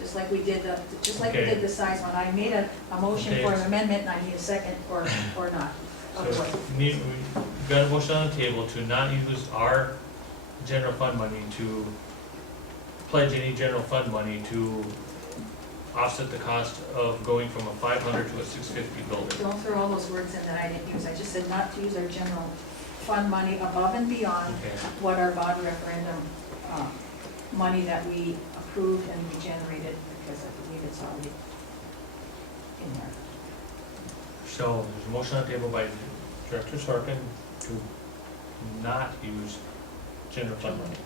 Just like we did Okay. the size one. I made a motion Okay. for an amendment, and I need a second or not. so Otherwise, we've got a motion on the table to not use our general fund money to pledge any general fund money to offset the cost of going from a 500 to a 650 building. don't throw all those words in that I didn't use. I just said not to use our general fund money above and beyond Okay, what our bond referendum money that we approved and we generated, because I believe it's already in there. so there's a motion on the table by Director Sorkin to not use general fund money.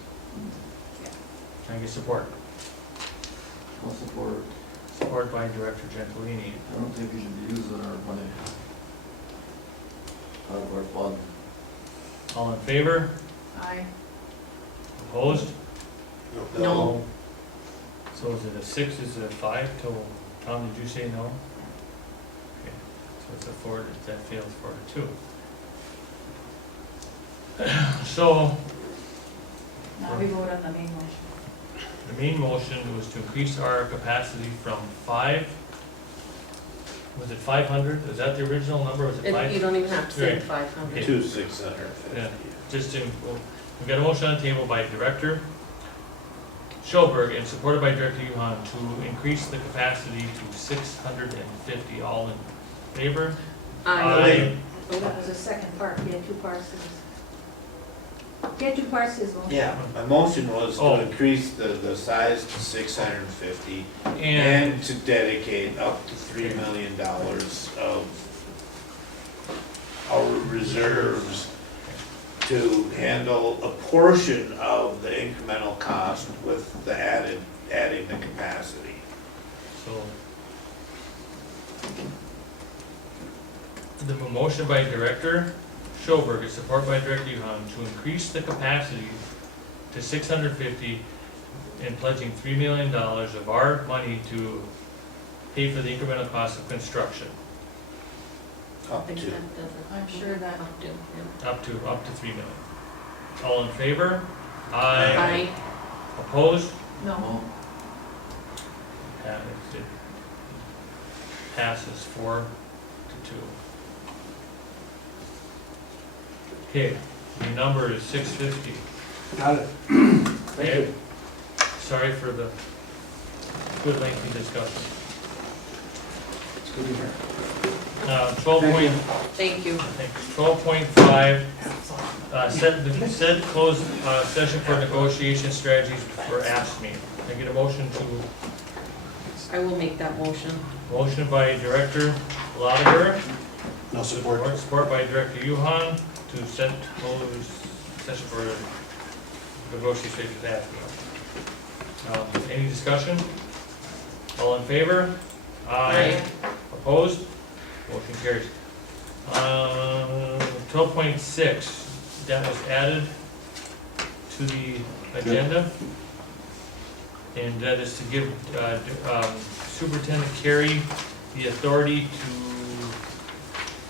Can I get support? I'll support. Support by Director Gentilini. I don't think we should be using our money out of our fund. All in favor? I, Opposed? No. So is it a 6, is it a 5 till, Tom, did you say no? Okay, so it's a 4, that fails 4-2. So, now we vote on the main motion. the main motion was to increase our capacity from 5, was it 500? Is that the original number, was it 5? You don't even have to say Right. 500. 2,650. Yeah. Just to, we've got a motion on the table by Director Schoberg and supported by Director Yuhan to increase the capacity to 650. All in favor? Aye. Oh, that was the second part. He had two parts to this. He had two parts to his motion. Yeah, my motion was Oh. to increase the size to 650 And, and to dedicate up to $3 million of our reserves to handle a portion of the incremental cost with the adding the capacity. so. The motion by Director Schoberg is supported by Director Yuhan to increase the capacity to 650 and pledging $3 million of our money to pay for the incremental cost of construction, I Up think to. that doesn't. I'm sure that- Up to, yeah. up to 3 million. All in favor? Aye. Opposed? No, No, It passes 4-2. Okay, the number is 650. Got it. Okay. Sorry for the good lengthy discussion. It's good to hear. Thank you. 12.5, set closed session for negotiation strategies for ASME. Can I get a motion to, I will make that motion. motion by Director Lotiger, No support. support by Director Yuhan to set closed session for negotiation with ASME. Any discussion? All in favor? Aye. Opposed? Motion carries. 12.6, that was added to the agenda. And that is to give Superintendent Carey the authority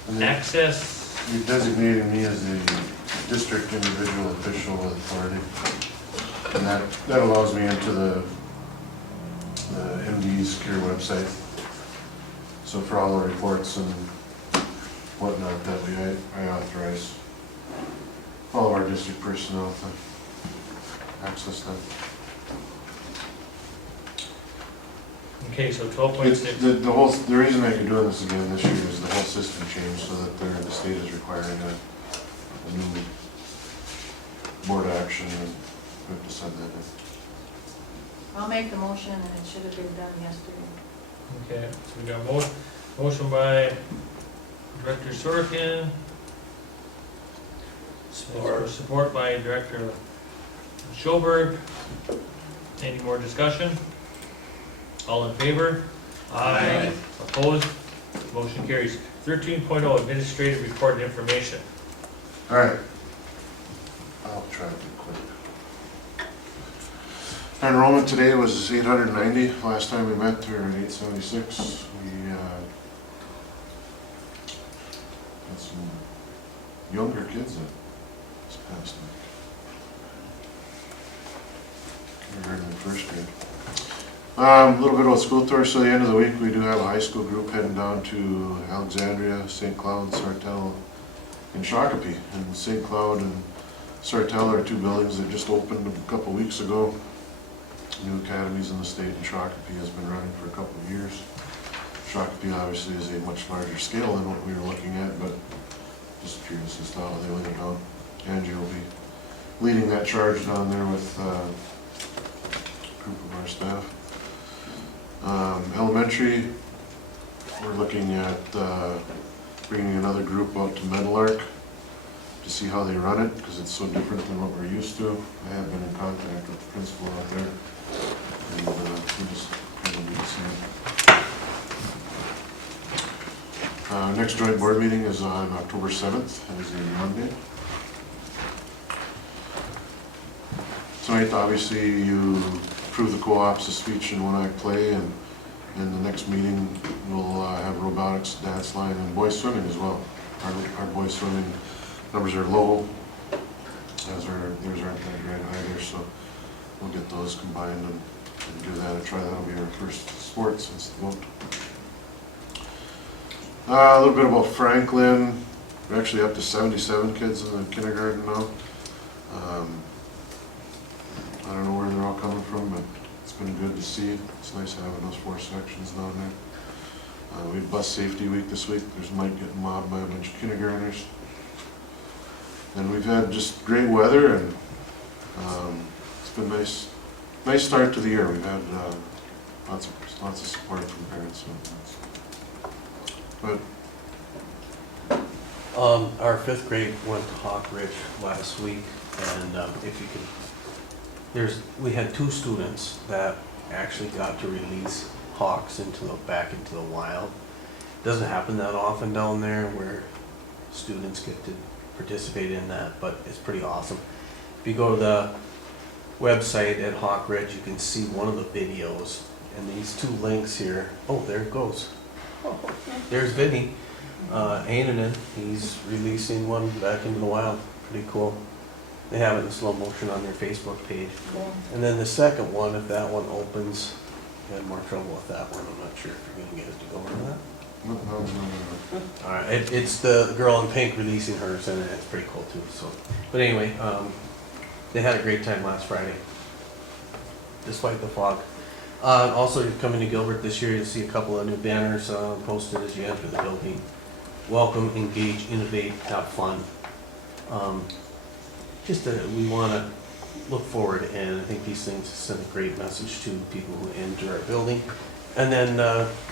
And to then access, you designated me as a district individual official authority. And that allows me into the MD's care website. So for all the reports and whatnot, that I authorize all of our district personnel to access that. Okay, so 12.6. The reason that you're doing this again this year is the whole system changed so that the state is requiring a new board action, and we have to send that in. I'll make the motion, and it should have been done yesterday. Okay, so we got motion by Director Sorokin. Support by Director Gilbert. Any more discussion? All in favor? Aye. Opposed? Motion carries. 13.0 Administrative Report and Information. All right. I'll try to be quick. Our enrollment today was 890. Last time we met, we were at 876. We had some younger kids that this past week. Kindergarten and first grade. A little bit about school tours. So at the end of the week, we do have a high school group heading down to Alexandria, St. Cloud, Sartell, and Shakopee. And St. Cloud and Sartell are two buildings that just opened a couple weeks ago. New academies in the state, and Shakopee has been running for a couple of years. Shakopee obviously is a much larger scale than what we were looking at, but just curious as to how they went down. Angie will be leading that charge down there with a group of our staff. Elementary, we're looking at bringing another group out to Meadowlark to see how they run it, because it's so different than what we're used to. I have been in contact with the principal out there, and we just kind of need to see it. Next joint board meeting is on October 7th, that is a Monday. Tonight, obviously, you approve the co-ops of speech and one-act play, and in the next meeting, we'll have robotics, dance line, and boys swimming as well. Our boys swimming numbers are low, as theirs aren't that great either, so we'll get those combined and do that and try that. That'll be our first sport since the vote. A little bit about Franklin. We're actually up to 77 kids in the kindergarten now. I don't know where they're all coming from, but it's been good to see. It's nice having those 4 sections down there. We have bus safety week this week. There's Mike getting mobbed by a bunch of kindergartners. And we've had just great weather, and it's been nice start to the year. We've had lots of support from parents. But our 5th grade went to Hawk Ridge last week, and if you could, we had 2 students that actually got to release hawks back into the wild. Doesn't happen that often down there where students get to participate in that, but it's pretty awesome. If you go to the website at Hawk Ridge, you can see one of the videos, and these 2 links here. Oh, there it goes. There's Vinny Ainanen. He's releasing one back into the wild. Pretty cool. They have it in slow motion on their Facebook page. Cool. And then the second one, if that one opens, you had more trouble with that one. I'm not sure if you're going to get us to go over that. no. All right, it's the girl in pink releasing hers, and it's pretty cool too. So, but anyway, they had a great time last Friday, despite the fog. Also, you're coming to Gilbert this year, you'll see a couple of new banners posted as you enter the building. Welcome, engage, innovate, have fun. We want to look forward, and I think these things send a great message to people who enter our building. And then,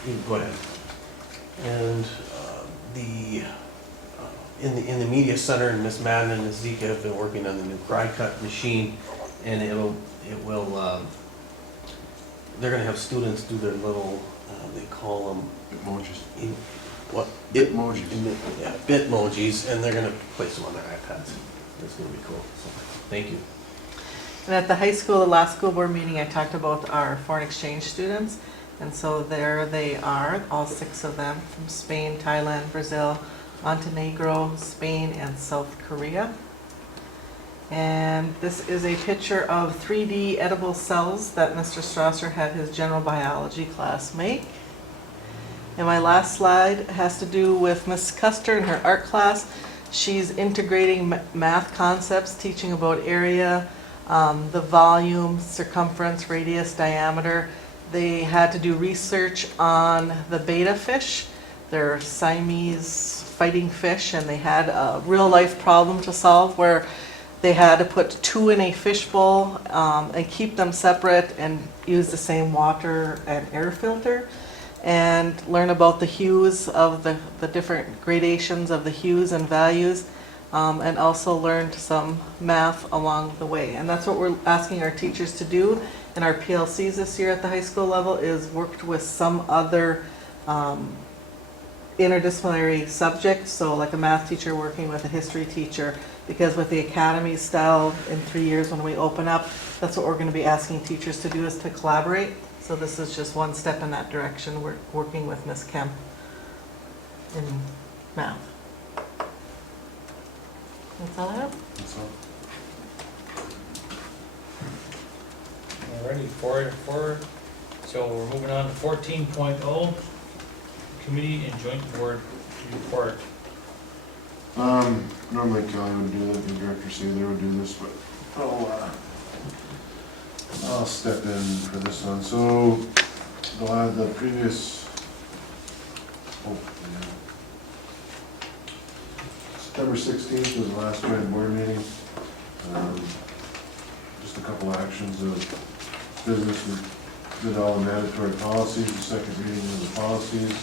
you can go ahead. And in the media center, Miss Madden and Miss Zika have been working on the new cry cut machine, and they're going to have students do their little, they call them Emojis. what? Bitmojis. Yeah, Bitmojis, and they're going to place them on their iPads. It's going to be cool. So, thank you. And at the high school, the last school board meeting, I talked about our foreign exchange students. And so there they are, all 6 of them, from Spain, Thailand, Brazil, Montenegro, Spain, and South Korea. And this is a picture of 3D edible cells that Mr. Strasser had his general biology class make. And my last slide has to do with Miss Custer in her art class. She's integrating math concepts, teaching about area, the volume, circumference, radius, diameter. They had to do research on the betta fish. They're Siamese fighting fish, and they had a real life problem to solve where they had to put two in a fishbowl and keep them separate and use the same water and air filter, and learn about the hues of the different gradations of the hues and values, and also learned some math along the way. And that's what we're asking our teachers to do in our PLCs this year at the high school level, is worked with some other interdisciplinary subject, so like a math teacher working with a history teacher, because with the academy style in 3 years when we open up, that's what we're going to be asking teachers to do, is to collaborate. So this is just one step in that direction. We're working with Ms. Kemp in math. That's all I have. That's all. Alrighty, so we're moving on to 14.0, committee and joint board report. Normally Kelly would do that, the director Sealer would do this, but I'll step in for this one. So, the previous, September 16th was the last joint board meeting. Just a couple actions of business. We did all the mandatory policies, the second reading of the policies.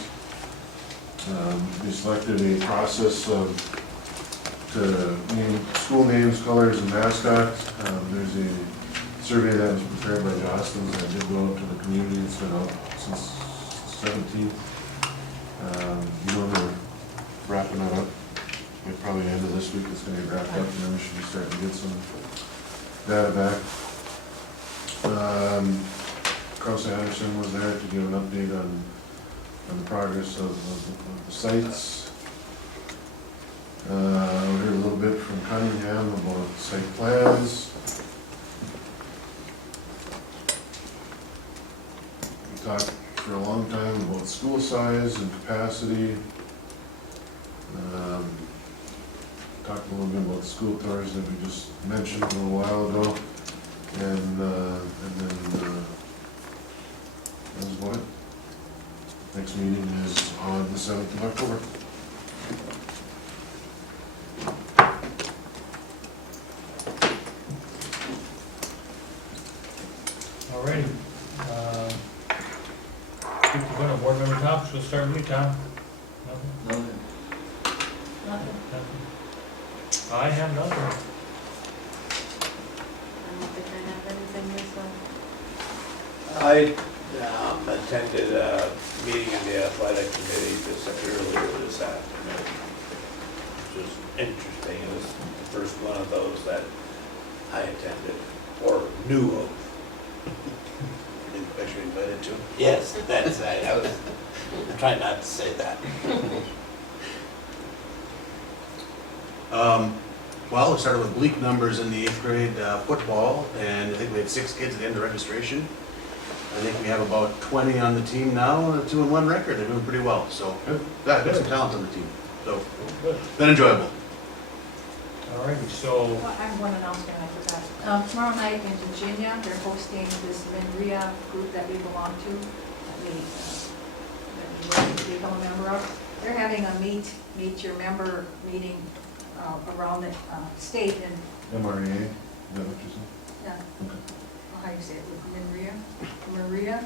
We selected a process to name school names, colors, and mascots. There's a survey that was prepared by Jocelyn that did go out to the community. It's been out since 17th. You know, they're wrapping that up. Probably the end of this week it's going to get wrapped up, and then we should be starting to get some data back. Carlos Anderson was there to give an update on the progress of the sites. We heard a little bit from Cunningham about site plans. We talked for a long time about school size and capacity. Talked a little bit about school tours that we just mentioned a little while ago. And then that was about it. Next meeting is on the 7th of October. Alrighty. Keep going to board member topics. We'll start with you, Tom. Nothing? Nothing. Nothing. I have nothing. I don't think I have anything this one. I attended a meeting of the athletic committee just earlier this afternoon, which was interesting. It was the first one of those that I attended or knew of. That you're invited to. Yes, that's right. I was trying not to say that. Well, we started with bleak numbers in the 8th grade football, and I think we had 6 kids at the end of registration. I think we have about 20 on the team now, and a 2-1 record. They're doing pretty well, so got some talent on the team. So, been enjoyable. Alrighty, so, Well, I have one announcement I forgot. Tomorrow night in Virginia, they're hosting this Minria group that we belong to, that we become a member of. They're having a meet your member meeting around the state and, MRA, is that what you said? yeah, Okay. how do you say it, Maria?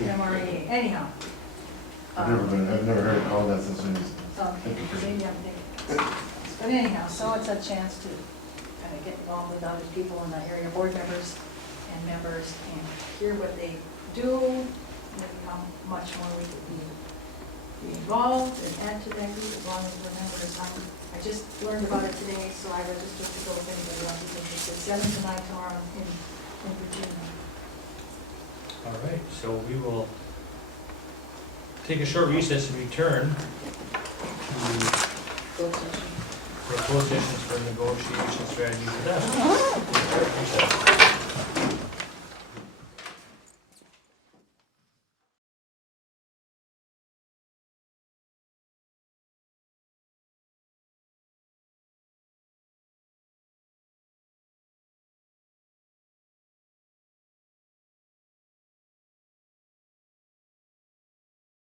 MRA, anyhow. I've never heard it called that since I was. Okay, maybe I'm thinking. But anyhow, so it's a chance to kind of get involved with other people in the area, board members and members, and hear what they do, maybe how much more we could be involved and add to that group as long as we're members. I just learned about it today, so I registered to go if anybody else is interested. 7 to 9 tomorrow in Virginia. alright, so we will take a short recess and return to Closed session. propositions for negotiation strategy for them.